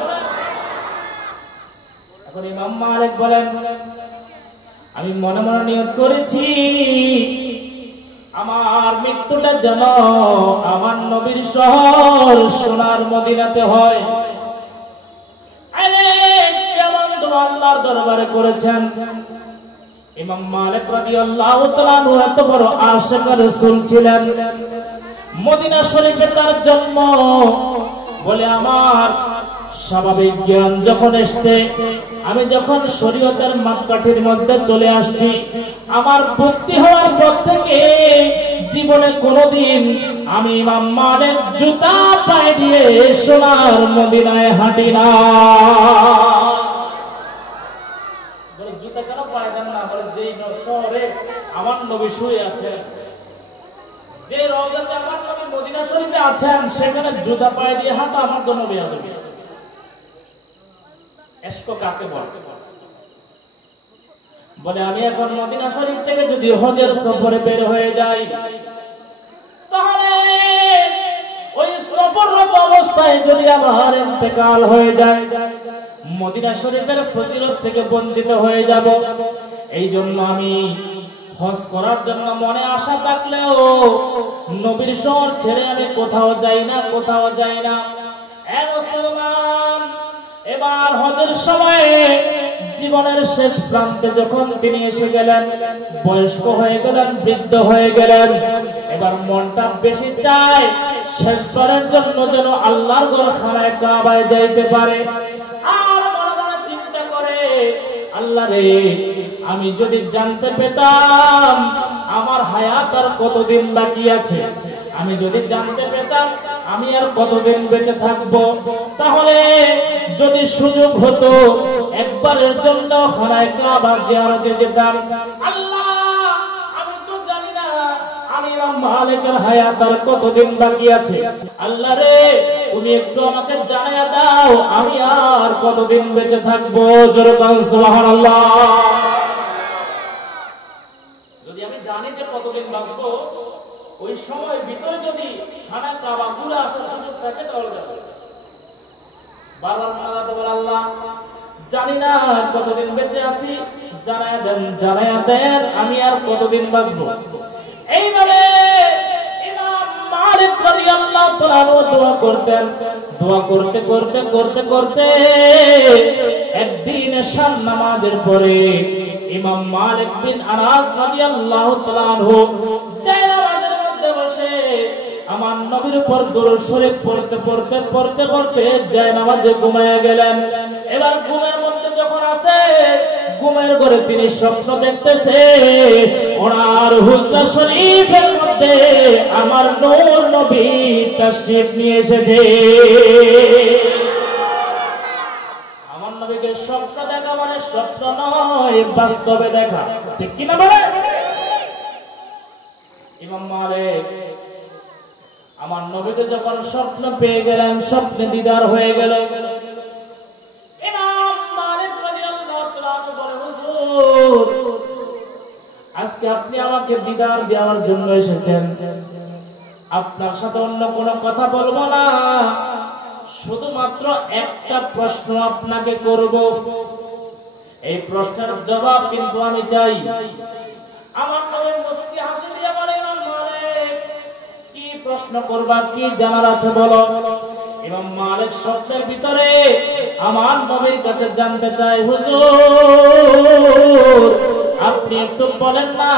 এখন ইমাম মালিক বলেন, আমি মনে মনে নিয়ত করেছি আমার মৃত্যুটা যেন আমার নবীর শহর সোনার মদিনাতে হয়। আরে কেমন দোয়া আল্লাহর দরবারে করেছেন। ইমাম মালিক রাদিয়াল্লাহু তাআলা আনহু এত বড় আশিক রাসূল ছিলেন। মদিনা শরীফে তার জন্ম। বলে আমার স্বাভাবিক জ্ঞান যখন এসছে, আমি যখন শরীয়তের মাপকাঠির মধ্যে চলে আসছি, আমার ভক্তি হওয়ার পর থেকে জীবনে কোনোদিন আমি ইমাম মালিক জুতা পায়ে দিয়ে সোনার মদিনায় হাঁটি না। বলে জুতা কেন পায়ে দেন না? বলে যেই শহরে আমার নবী শুয়ে আছেন, যে রওজাতে আমার নবী মদিনা শরীফে আছেন, সেখানে জুতা পায়ে দিয়ে হাঁটা আমার জন্য বেয়াদবি। এশক কাকে বলে? বলে আমি এখন মদিনা শরীফ থেকে যদি হজের সফরে বের হয়ে যাই, তাহলে ওই সফররত অবস্থায় যদি আমার ইন্তেকাল হয়ে যায়, মদিনা শরীফের ফজিলত থেকে বঞ্চিত হয়ে যাব। এই জন্য আমি হজ করার জন্য মনে আশা থাকলেও নবীর শহর ছেড়ে আমি কোথাও যাই না, কোথাও যাই না। এ মুসলমান, এবার হজের সময়ে জীবনের শেষ প্রান্তে যখন তিনি এসে গেলেন, বয়স্ক হয়ে গেলেন, বৃদ্ধ হয়ে গেলেন, এবার মনটা বেশি চায় শেষবারের জন্য যেন আল্লাহর ঘর খানায় কাবায় যাইতে পারে। আর মনে মনে চিন্তা করে, আল্লাহ রে, আমি যদি জানতে পেতাম আমার হায়াত আর কতদিন বাকি আছে, আমি যদি জানতে পেতাম আমি আর কতদিন বেঁচে থাকবো, তাহলে যদি সুযোগ হতো একবারের জন্য খানায় কাবা জিয়ারতে যেতাম। আল্লাহ, আমি তো জানি না আমি ইমাম মালিকের হায়াত আর কতদিন বাকি আছে। আল্লাহ রে, তুমি একটু আমাকে জানাইয়া দাও আমি আর কতদিন বেঁচে থাকবো। জোরে বলেন সুবহানাল্লাহ। যদি আমি জানি যে কতদিন বাঁচবো, ওই সময় ভিতরে যদি খানা কাবা ঘুরে আসার সুযোগ থাকে তাহলে যাবো। বারবার মানাতে বলে, আল্লাহ জানি না কতদিন বেঁচে আছি, জানায়া দেন আমি আর কতদিন বাঁচবো। এইভাবে ইমাম মালিক রাদিয়াল্লাহু তাআলা দোয়া করতেন। দোয়া করতে করতে করতে করতে একদিন এশার নামাজের পরে ইমাম মালিক বিন আনাস রাদিয়াল্লাহু তাআলা আনহু জায়নামাজের মধ্যে বসে আমার নবীর উপর দুরূদ শরীফ পড়তে পড়তে পড়তে পড়তে জায়নামাজে ঘুমিয়ে গেলেন। এবার ঘুমের মধ্যে যখন আছে, ঘুমের ঘরে তিনি স্বপ্ন দেখতেছে ওনার হুজরা শরীফের মধ্যে আমার নূর নবী তাশরীফ নিয়ে এসেছে। আমার নবীকে স্বপ্ন দেখা মানে স্বপ্ন নয়, বাস্তবে দেখা, ঠিক কিনা বলে? ইমাম মালিক আমার নবীকে যখন স্বপ্ন পেয়ে গেলেন, স্বপ্নে দিদার হয়ে গেল। ইমাম মালিক রাদিয়াল্লাহু তাআলা বলে, হুজুর আজকে আপনি আমাকে দিদার দেওয়ার জন্য এসেছেন, আপনার সাথে অন্য কোনো কথা বলবো না, শুধুমাত্র একটা প্রশ্ন আপনাকে করব। এই প্রশ্নের জবাব কিন্তু আমি চাই। আমার নবী মুস্কি হাসি দিয়ে বলে, ইমাম মালিক কি প্রশ্ন করবা, কি জানার আছে বলো। ইমাম মালিক স্বপ্নের ভিতরে আমার নবীর কাছে জানতে চাই, হুজুর আপনি একটু বলেন না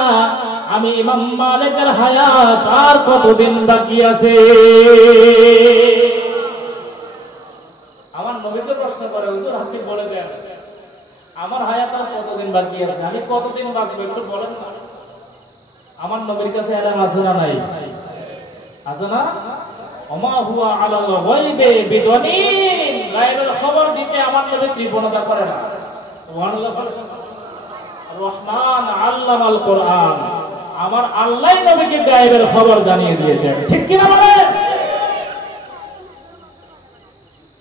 আমি ইমাম মালিকের হায়াত আর কতদিন বাকি আছে। আমার নবীকে প্রশ্ন করে, হুজুর আপনি বলে দেন আমার হায়াত আর কতদিন বাকি আছে, আমি কতদিন বাঁচবো একটু বলেন না। আমার নবীর কাছে এলাম আছে না নাই? আছে না? ওমা হুয়া আলাল গায়বে বিদনিন, গায়বের খবর দিতে আমার নবী কৃপণতা করে না। সুবহানাল্লাহ। রহমান আল্লামাল কোরআন, আমার আল্লাহ নবীকে গায়বের খবর জানিয়ে দিয়েছেন, ঠিক কি না বলেন?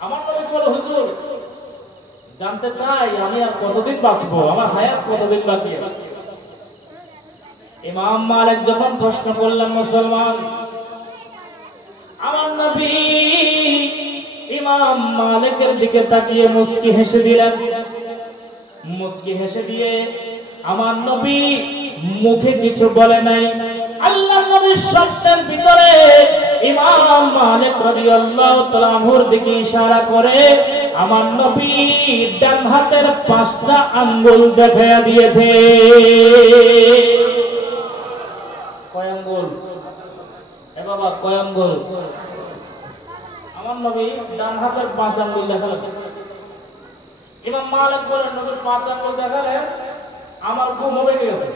আমার নবী বলে, হুজুর জানতে চাই আমি আর কতদিন বাঁচবো, আমার হায়াত কতদিন বাকি আছে। ইমাম মালিক যখন প্রশ্ন করলেন, মুসলমান আমার নবী ইমাম মালিকের দিকে তাকিয়ে মুস্কি হেসে দিলেন। মুস্কি হেসে দিয়ে আমার নবী মুখে কিছু বলে নাই। আল্লাহ নবীর স্বপ্নের ভিতরে ইমাম মালিক রাদিয়াল্লাহু তাআলা আনহুর দিকে ইশারা করে আমার নবী ডান হাতের 5টা আঙ্গুল দেখাইয়া দিয়েছে। কয় আঙ্গুল? এ বাবা কয় আঙ্গুল? আমার নবী ডান হাতের 5 আঙ্গুল দেখালেন। ইমাম মালিক বলেন, নবীর 5 আঙ্গুল দেখালেন, আমার ঘুম হবে গেছে,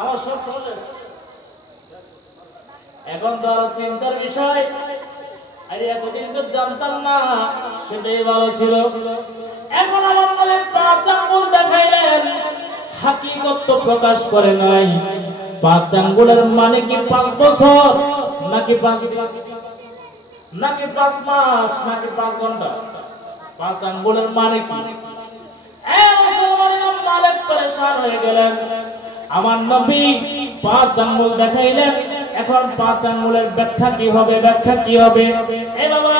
আমার সব শেষ। এখন তো আরো চিন্তার বিষয়, আরে এতদিন তো জানতাম না, সেটাই ভালো ছিল। এখন আমার নবী 5 আঙ্গুল দেখাইলেন, হাকিকত তো প্রকাশ করে নাই। 5 আঙ্গুলের মানে কি 5 বছর নাকি 5 মাস নাকি 5 ঘন্টা? 5 আঙ্গুলের মানে কি? ইমাম মালিক পরেশান হয়ে গেলেন। আমার নবী 5 আঙ্গুল দেখাইলেন, এখন 5 আঙ্গুলের ব্যাখ্যা কি হবে? ব্যাখ্যা কি হবে? এই বাবা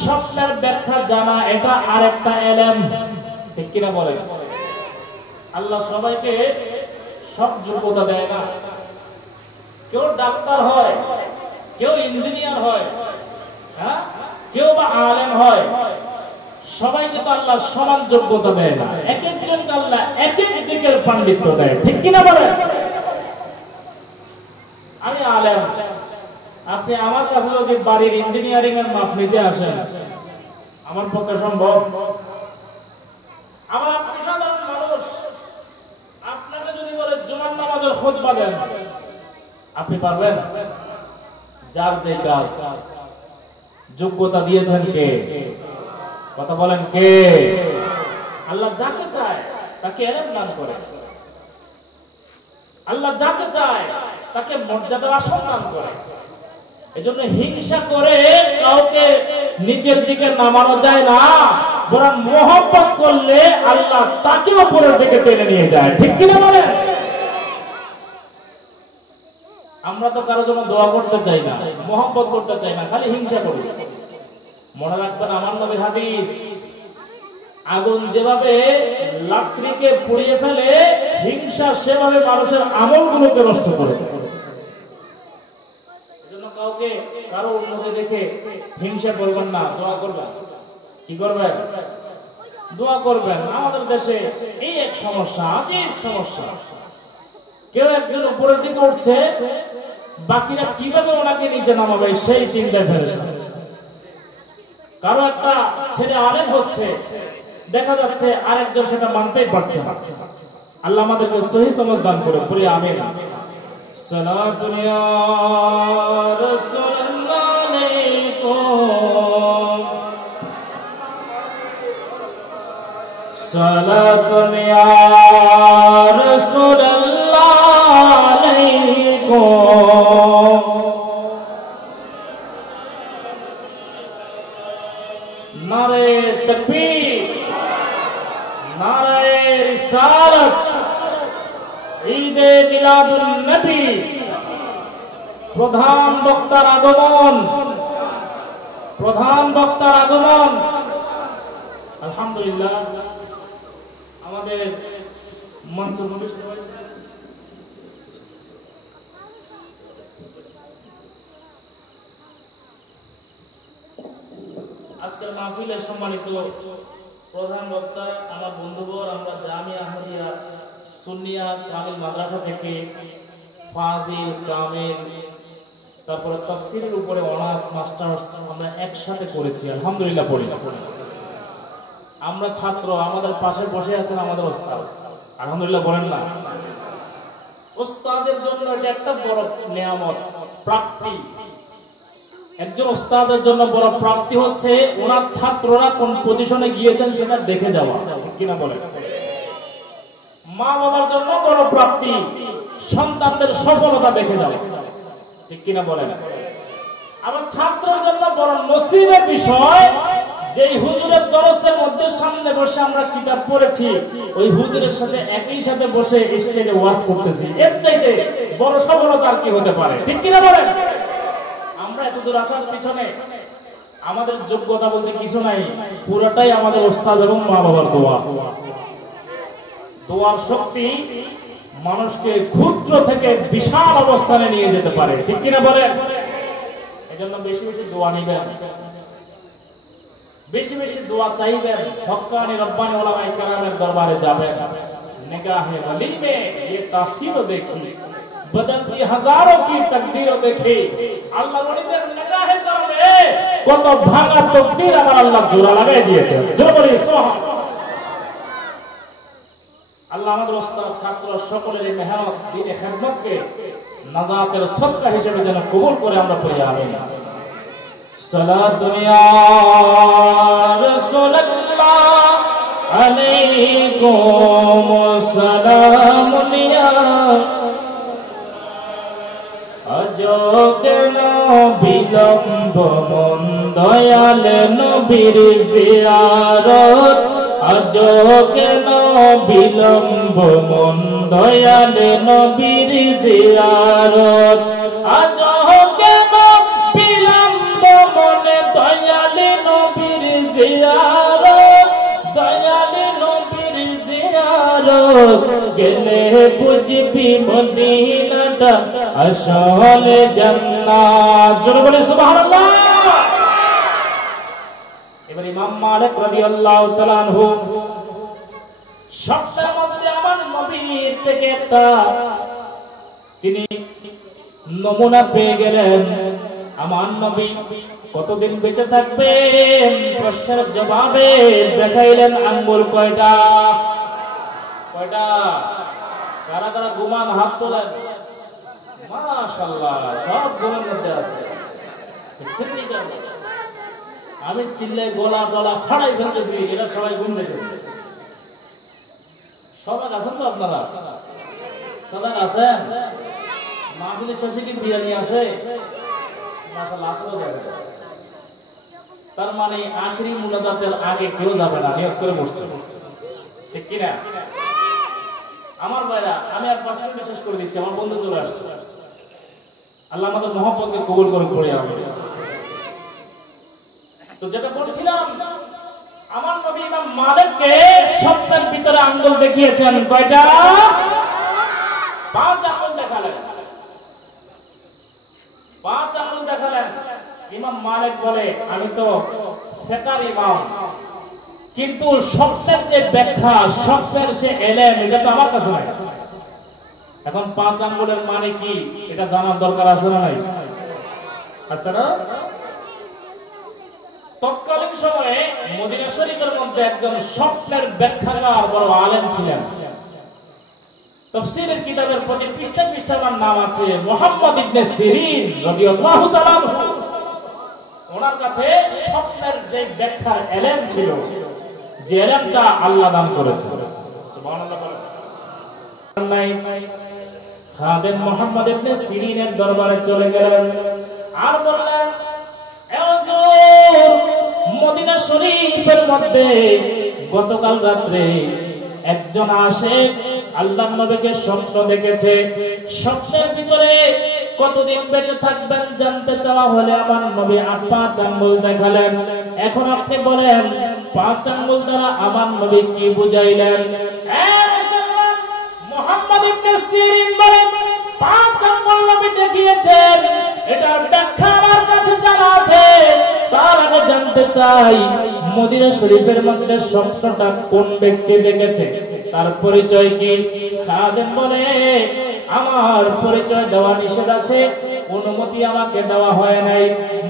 স্বপ্নের ব্যাখ্যা জানা এটা আরেকটা ইলম, ঠিক কিনা বলেন? আল্লাহ সবাইকে সব যোগ্যতা দেয় না। কেউ ডাক্তার হয়, কেউ ইঞ্জিনিয়ার হয়, হ্যাঁ, কেউ বা আলেম হয়, সবাইকে তো আল্লাহ সমান যোগ্যতা দেয় না। এক একজনকে আল্লাহ এক এক দিকের পাণ্ডিত্য দেয়, ঠিক কিনা বলেন? আমি আলেম, আপনি আমার কাছে যদি বাড়ির ইঞ্জিনিয়ারিং এর মাপ নিতে আসেন, আমার পক্ষে সম্ভব? আমার আপনি সাধারণ মানুষ, আপনাকে যদি বলে জুমার নামাজের খুতবা দেন, আপনি পারবেন? যার যে কাজ, যোগ্যতা দিয়েছেন কে? কথা বলেন কে? আল্লাহ যাকে চায় তাকে এলেম দান করে, আল্লাহ যাকে চায় তাকে মর্যাদার আসন দান করে। এজন্য হিংসা করে কাউকে নিচের দিকে নামানো যায় না, বরং মহব্বত করলে আল্লাহ তাকে উপরের দিকে টেনে নিয়ে যায়। ঠিক কিনা বলেন? আমরা তো কারোর জন্য দোয়া করতে চাই না, মহব্বত করতে চাই না, খালি হিংসা করি। মনে রাখবেন আমার নবীর হাদিস, আগুন যেভাবে লাকড়িকে পুড়িয়ে ফেলে, হিংসা সেভাবে মানুষের আমলগুলোকে নষ্ট করে। এজন্য কাউকে কারো উন্নতি দেখে হিংসা করবেন না, দোয়া করবেন। কি করবেন? দোয়া করবেন। আমাদের দেশে এই এক সমস্যা, আজীব সমস্যা। কেউ একজন উপরের দিকে উঠছে, বাকিরা কিভাবে ওনাকে নিচে নামাবে সেই চিন্তায় ফেলেছে। কারো একটা ছেলে আলেম হচ্ছে, দেখা যাচ্ছে আরেকজন সেটা মানতেই পারছে না। আল্লাহ আমাদেরকে সহি সমঝ দান করে, বলি আমিন। সালাতুন ইয়া রাসূলুল্লাহ আলাইকুম, সালাতুন ইয়া রাসূলুল্লাহ আলাইকুম। নারে তাকবীর, নারে রিসালাত, ঈদে মিলাদুন নবী। প্রধান বক্তার আগমন, প্রধান বক্তার আগমন। আলহামদুলিল্লাহ আমাদের মঞ্চ ভবিষ্যৎ হয়েছে। আজকের মাহফিলের সম্মানিত প্রধান বক্তা আমার বন্ধুবর, আমরা জামিয়া আহমদিয়া সুন্নিয়া কামিল মাদ্রাসা থেকে ফাজিল, কামিল, তারপরে তাফসীরের উপরে অনার্স, মাস্টার্স আমরা একসাথে করেছি। আলহামদুলিল্লাহ পড়ি। আমরা ছাত্র, আমাদের পাশে বসে আছেন আমাদের ওস্তাদ। আলহামদুলিল্লাহ বলেন না? ওস্তাদের জন্য এটা একটা বড় নিয়ামত, প্রাপ্তি। একজন ওস্তাদের জন্য বড় প্রাপ্তি হচ্ছে ওনার ছাত্ররা কোন পজিশনে গিয়েছেন সেটা দেখে যাওয়া। কিনা বলেন? মা বাবার জন্য বড় প্রাপ্তি সন্তানদের সফলতা দেখে যাওয়া। ঠিক কিনা বলেন? আবার ছাত্রের জন্য বড় নসিবের বিষয়, যেই হুজুরের দরসের মধ্যে সামনে বসে আমরা কিতাব পড়েছি, ওই হুজুরের সাথে একই সাথে বসে স্টেজে ওয়াজ করতেছি, এর চাইতে বড় সফলতা আর কি হতে পারে? ঠিক কিনা বলেন? আমরা এতদূর আসার পিছনে আমাদের যোগ্যতা বলতে কিছু নাই, পুরোটাই আমাদের ওস্তাদ এবং মা বাবার দোয়া। দোয়ার শক্তি মানুষকে ক্ষুদ্র থেকে বিশাল অবস্থানে নিয়ে যেতে পারে। ঠিক কিনা বলেন? এজন্য বেশি বেশি দোয়া নিবেন, বেশি বেশি দোয়া চাইবেন, হক্কানি রব্বানি উলামায়ে কেরামের দরবারে যাবেন। निगाहे वली में ये तासीर देखी, बदलती हजारों की तकदीर देखी। আল্লাহ ওলিদের নিগাহে করবে কত ভাঙা তকদীর আমার আল্লাহ জোড়া লাগাই দিয়েছে। জোরে বলি সুবহানাল্লাহ। আল্লাহ আমাদের ওস্তাদ, ছাত্র সকলের এই মেহনত, দ্বীনে খিদমতকে নাজাতের সদকা হিসেবে যেন কবুল করে। আমরা পড়ি আমিন। সালাতুন ইয়া রাসূলুল্লাহ আলাইকুম, সালামুন ইয়া আজো কেন বিলম্ব মন দয়াল নবীর জিয়ারত, আজো কেন বিলম্ব মন দয়াল নবীর জিয়ারত, আজো কেন বিলম্ব মনে দয়াল নবীর জিয়ারত, দয়াল নবীর জিয়ারত গেলে বুঝবি মদিনাটা আসলে জান্নাত। জোরে বলে সুবহানাল্লাহ। এবার ইমাম মালিক রাদিয়াল্লাহু তাআলা আনহু সবটার মধ্যে আমার নবীর থেকে একটা তিনি নমুনা পেয়ে গেলেন। আমার নবী কতদিন বেঁচে থাকবেন প্রশ্নের জবাবে দেখাইলেন আঙ্গুল কয়টা। কয়টা? কারা কারা ঘুমান হাত তোলেন। মাশাআল্লাহ, সব ঘুমের মধ্যে আছে। আমি চিল্লাই গলা গলা ফাড়াই ফেলতেছি, এরা সবাই ঘুম দেখেছে। সবাই আছেন তো আপনারা? সবাই আছেন? মাহফিলের শেষে কি বিরিয়ানি আছে? মাশাআল্লাহ আসলে দেখেন। তার মানে আখেরি মুনাজাতের আগে কেউ যাবে না, নিয়ত করে বসছে, ঠিক কিনা? আমার ভাইরা, আমি আর 5 মিনিট শেষ করে দিচ্ছি, আমার বন্ধু চলে আসছে। আল্লাহ আমাদের মহব্বতকে কবুল করুন পড়ে আমি। তো যেটা বলছিলাম, আমার নবী ইমাম মালিককে স্বপ্নের ভিতরে আঙ্গুল দেখিয়েছেন। কয়টা? 5 আঙ্গুল দেখালেন। 5 আঙ্গুল দেখালেন। ইমাম মালিক বলে, আমি তো ফিকহের ইমাম, কিন্তু স্বপ্নের যে ব্যাখ্যা, স্বপ্নের সে ইলম, এটা তো আমার কাছে নাই। এখন 5 আঙ্গুলের মানে কি এটা জানার দরকার আছে না নাই? আছে না? তৎকালীন সময়ে মদিনা শরীফের মধ্যে একজন স্বপ্নের ব্যাখ্যাকার বড় আলেম ছিলেন। তাফসীরের কিতাবের প্রতি পৃষ্ঠা পৃষ্ঠার নাম আছে মুহাম্মদ ইবনে সিরিন রাদিয়াল্লাহু তাআলা। ওনার কাছে স্বপ্নের যে ব্যাখ্যার ইলম ছিল, যে ইলমটা আল্লাহ দান করেছেন। সুবহানাল্লাহ বলেন। খাদেম মুহাম্মদ ইবনে সিরিনের দরবারে চলে গেলেন আর বললেন, মদিনা শরীফের মধ্যে গতকাল রাত্রে একজন আশিক আল্লাহর নবীকে স্বপ্ন দেখেছে। স্বপ্নের ভিতরে কতদিন বেঁচে থাকবেন জানতে চাওয়া হলে আমার নবী 5 আঙ্গুল দেখালেন। এখন আপনি বলেন 5 আঙ্গুল দ্বারা আমার নবী কি বুঝাইলেন? মুহাম্মদ ইবনে সিরিন বলেন, 5 আঙ্গুল নবী দেখিয়েছেন, এটার ব্যাখ্যা আমার কাছে জানা আছে। তার আগে জানতে চাই মদিনা শরীফের মধ্যে স্বপ্নটা কোন ব্যক্তি দেখেছে, তার পরিচয় কি? খাদেম বলে, আমার পরিচয় দেওয়া নিষেধ আছে, অনুমতি আমাকে দেওয়া হয় নাই।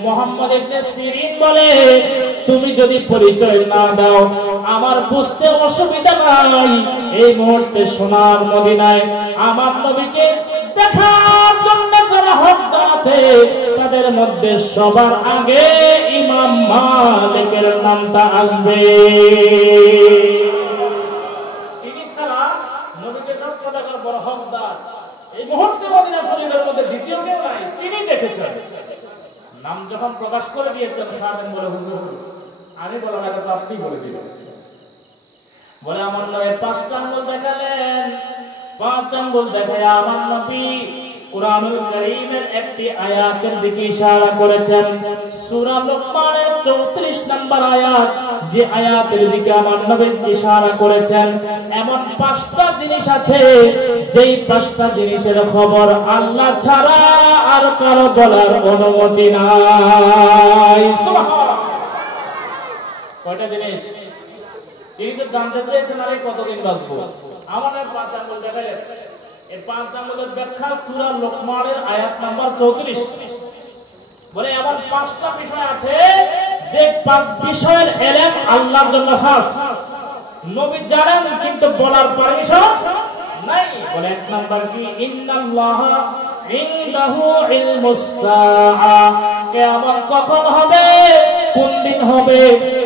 মুহাম্মদ ইবনে সিরিন বলে, তুমি যদি পরিচয় না দাও আমার বুঝতে অসুবিধা নাই। এই মুহূর্তে সোনার মদিনায় আমার নবীকে দেখার জন্য যারা হকদার আছে তাদের মধ্যে সবার আগে ইমাম মালিকের নামটা আসবে। তিনি ছাড়া নবীকে স্বপ্ন দেখার বড় হকদার এই মুহূর্তে মদিনা শরীফের মধ্যে দ্বিতীয় কেউ নাই, তিনি দেখেছেন। নাম যখন প্রকাশ করে দিয়েছেন, খাদেম বলে, হুজুর আমি বলার আগে তো আপনি বলে দিলেন। বলে, আমার নবী 5 আঙ্গুল দেখালেন। 5 আঙ্গুল দেখায় আমার নবী কুরআনুল কারীমের একটি আয়াতের দিকে ইশারা করেছেন। সূরা লুকমানের 34 নম্বর আয়াত, যে আয়াতের দিকে আমার নবী ইশারা করেছেন। এমন 5টা জিনিস আছে যেই 5টা জিনিসের খবর আল্লাহ ছাড়া আর কারো বলার অনুমতি নাই। সুবহানাল্লাহ। কয়টা জিনিস? তিনি তো জানতে চেয়েছেন আরে কতদিন বাঁচবো। আমার 5 আঙ্গুল দেখালেন। এই 5 আঙ্গুলের ব্যাখ্যা সূরা লুকমানের আয়াত নাম্বার 34। বলে, এমন 5টা বিষয় আছে যে 5 বিষয়ের ইলম আল্লাহর জন্য খাস। নবী জানেন কিন্তু বলার পারমিশন নাই। বলে, 1 নাম্বার কি? ইন্নাল্লাহা ইনদাহু ইলমুস সাআ, কিয়ামত কখন হবে, কোন দিন হবে,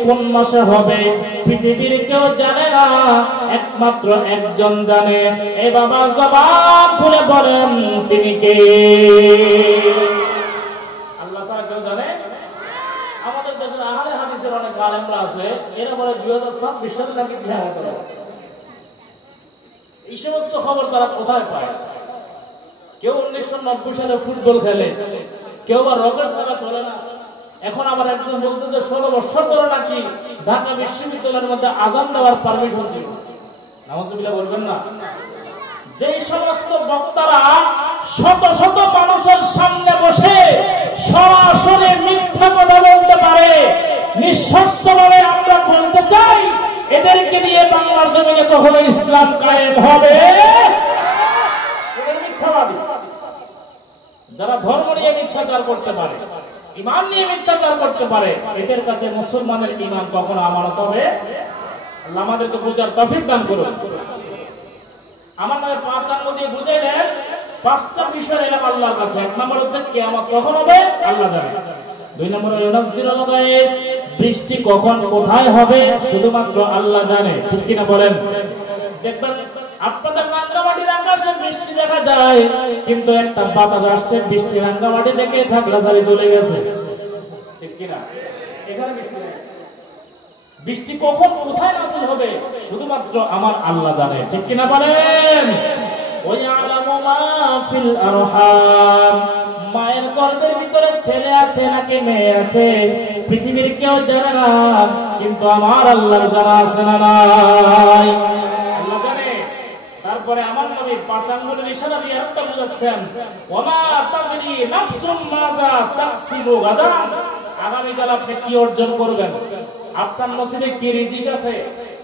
কোন মাসে হবে, পৃথিবীর কেউ জানে না, একমাত্র একজন জানে। এ বাবা জবান খুলে বলেন তিনি কে? আল্লাহ ছাড়া কেউ জানে? আমাদের দেশের আহলে হাদিসের অনেক আলেমরা আছে, এরা বলে 2026 সালে নাকি কিয়ামত হবে। এই সমস্ত খবর তারা কোথায় পায়? কেউ 1990 সালে ফুটবল খেলে, কেউ বা রকেট ছাড়া চলে না। এখন আবার একজন বলতে যে 16 বছর ধরে নাকি ঢাকা বিশ্ববিদ্যালয়ের মধ্যে আযান দেওয়ার পারমিশন ছিল। নাউজুবিল্লাহ বলবেন না? যেই সমস্ত বক্তারা শত শত মানুষের সামনে বসে সরাসরি মিথ্যা কথা বলতে পারে, নিঃশর্তভাবে আমরা বলতে চাই এদেরকে দিয়ে বাংলার জমিনে কখনো ইসলাম কায়েম হবে? এদের মিথ্যাবাদী। যারা ধর্ম নিয়ে মিথ্যাচার করতে পারে, ঈমান নিয়ে মিথ্যাচার করতে পারে, এদের কাছে মুসলমানের ঈমান কখনো আমানত হবে? আল্লাহ আমাদেরকে বুঝার তৌফিক দান করুন। আমার নামে 5 আঙ্গুল দিয়ে বুঝাইলেন 5টা বিষয় এলাম আল্লাহর কাছে। 1 নম্বর হচ্ছে কিয়ামত কখন হবে আল্লাহ জানে। 2 নম্বর ইউনাজ্জিলুল গায়স, বৃষ্টি কখন কোথায় হবে শুধুমাত্র আল্লাহ জানে, ঠিক কিনা বলেন? দেখবেন আপনাদের রাঙ্গামাটির আকাশে বৃষ্টি দেখা যায়, কিন্তু একটা বাতাস আসছে, বৃষ্টি রাঙ্গামাটি থেকে খাগড়াছড়ি চলে গেছে, ঠিক কিনা? এখানে বৃষ্টি নেই। বৃষ্টি কখন কোথায় নাযিল হবে শুধুমাত্র আমার আল্লাহ জানে, ঠিক কিনা বলেন? ওয়ায়ালামু মা ফিল আরহাম, মায়ের গর্ভের ভিতরে ছেলে আছে নাকি মেয়ে আছে পৃথিবীর কেউ জানে না, কিন্তু আমার আল্লাহর জানা আছে না নাই? আল্লাহ জানে। তারপরে আমার নবী 5 আঙ্গুলের ইশারা দিয়ে একটা বুঝাচ্ছেন, ওয়ামা তাদরি নাফসুম মাযা তাকসিবু গাদান, আগামীকাল আপনি কি অর্জন করবেন, আপনার নসিবে কি রিজিক আছে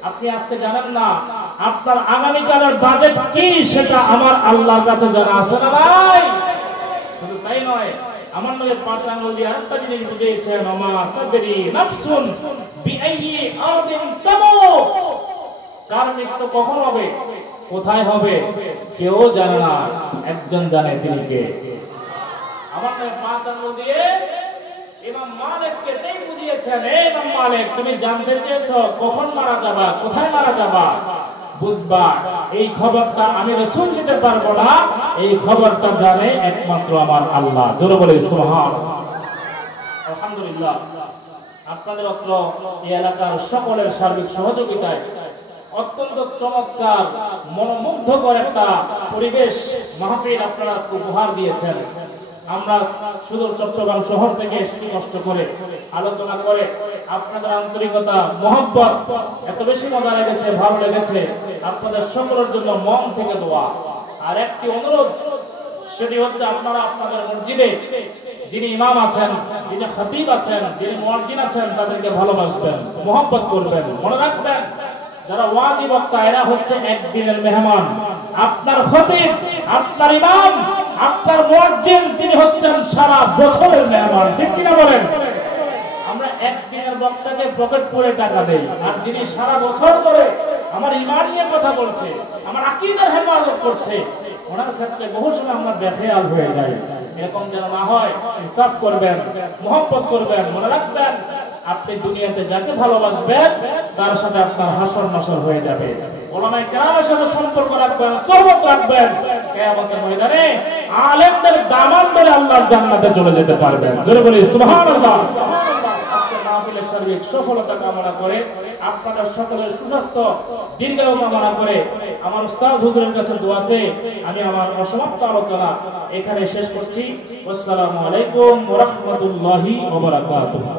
আপনি আজকে জানেন না, আপনার আগামীকালের বাজেট কি সেটা আমার আল্লাহর কাছে জানা আছে না ভাই? শুধু তাই নয়, আমার নবী 5 আঙ্গুল দিয়ে আরেকটা জিনিস বুঝিয়েছেন, ওমা তাদরি নাফসুন বিআইয়ি আরদিন তামুত, কার মৃত্যু কখন হবে, কোথায় হবে কেউ জানে না, একজন জানে, তিনি কে? আমার নবী 5 আঙ্গুল দিয়ে ইমাম মালিককে এই বুঝিয়েছেন, এই ইমাম মালিক তুমি জানতে চেয়েছো কখন মারা যাবা, কোথায় মারা যাবা, বুঝবা এই খবরটা আমি রাসূল দিতে পারবো না, এই খবরটা জানে একমাত্র আমার আল্লাহ। জোরে বলে সুবহানাল্লাহ। আলহামদুলিল্লাহ, আপনাদের অত্র এই এলাকার সকলের সার্বিক সহযোগিতায় অত্যন্ত চমৎকার মনোমুগ্ধকর একটা পরিবেশ মাহফিল আপনারা উপহার দিয়েছেন। আমরা সুদূর চট্টগ্রাম শহর থেকে এসেছি কষ্ট করে, আলোচনা করে, আপনাদের আন্তরিকতা মহব্বত এত বেশি মজা লেগেছে, ভালো লেগেছে। আপনাদের সকলের জন্য মন থেকে দোয়া। আর একটি অনুরোধ, সেটি হচ্ছে আপনারা আপনাদের মসজিদে যিনি ইমাম আছেন, যিনি খতিব আছেন, যিনি মুয়াজ্জিন আছেন, তাদেরকে ভালোবাসবেন, মহব্বত করবেন। মনে রাখবেন, যারা ওয়াজি বক্তা এরা হচ্ছে একদিনের মেহমান। আপনার খতিব, আপনার ইমাম, আপনার মুয়াজ্জিন যিনি হচ্ছেন সারা বছরের মেহমান, ঠিক কিনা বলেন? আমরা একদিনের বক্তাকে পকেট করে টাকা দেই, আর যিনি সারা বছর ধরে আমার ঈমান নিয়ে কথা বলছে, আমার আকীদার হেফাজত করছে, ওনার ক্ষেত্রে বহু সময় আমরা বেখেয়াল হয়ে যাই। এরকম যেন না হয়, ইনসাফ করবেন, মহব্বত করবেন। মনে রাখবেন, আপনি দুনিয়াতে যাকে ভালোবাসবেন তার সাথে আপনার হাসর নাসর হয়ে যাবে। উলামায়ে কেরামের সাথে সম্পর্ক রাখবেন, সোহবত রাখবেন, কিয়ামতের ময়দানে আলেমদের দামান ধরে আল্লাহর জান্নাতে চলে যেতে পারবেন। জোরে বলি সুবহানাল্লাহ। আজকের মাহফিলের সার্বিক সফলতা কামনা করে, আপনাদের সকলের সুস্বাস্থ্য দীর্ঘায়ু কামনা করে, আমার উস্তাদ হুজুরের কাছে দোয়া চেয়ে আমি আমার অসমাপ্ত আলোচনা এখানে শেষ করছি। আসসালামু আলাইকুম ওয়া রাহমাতুল্লাহি ওয়া বারাকাতুহু।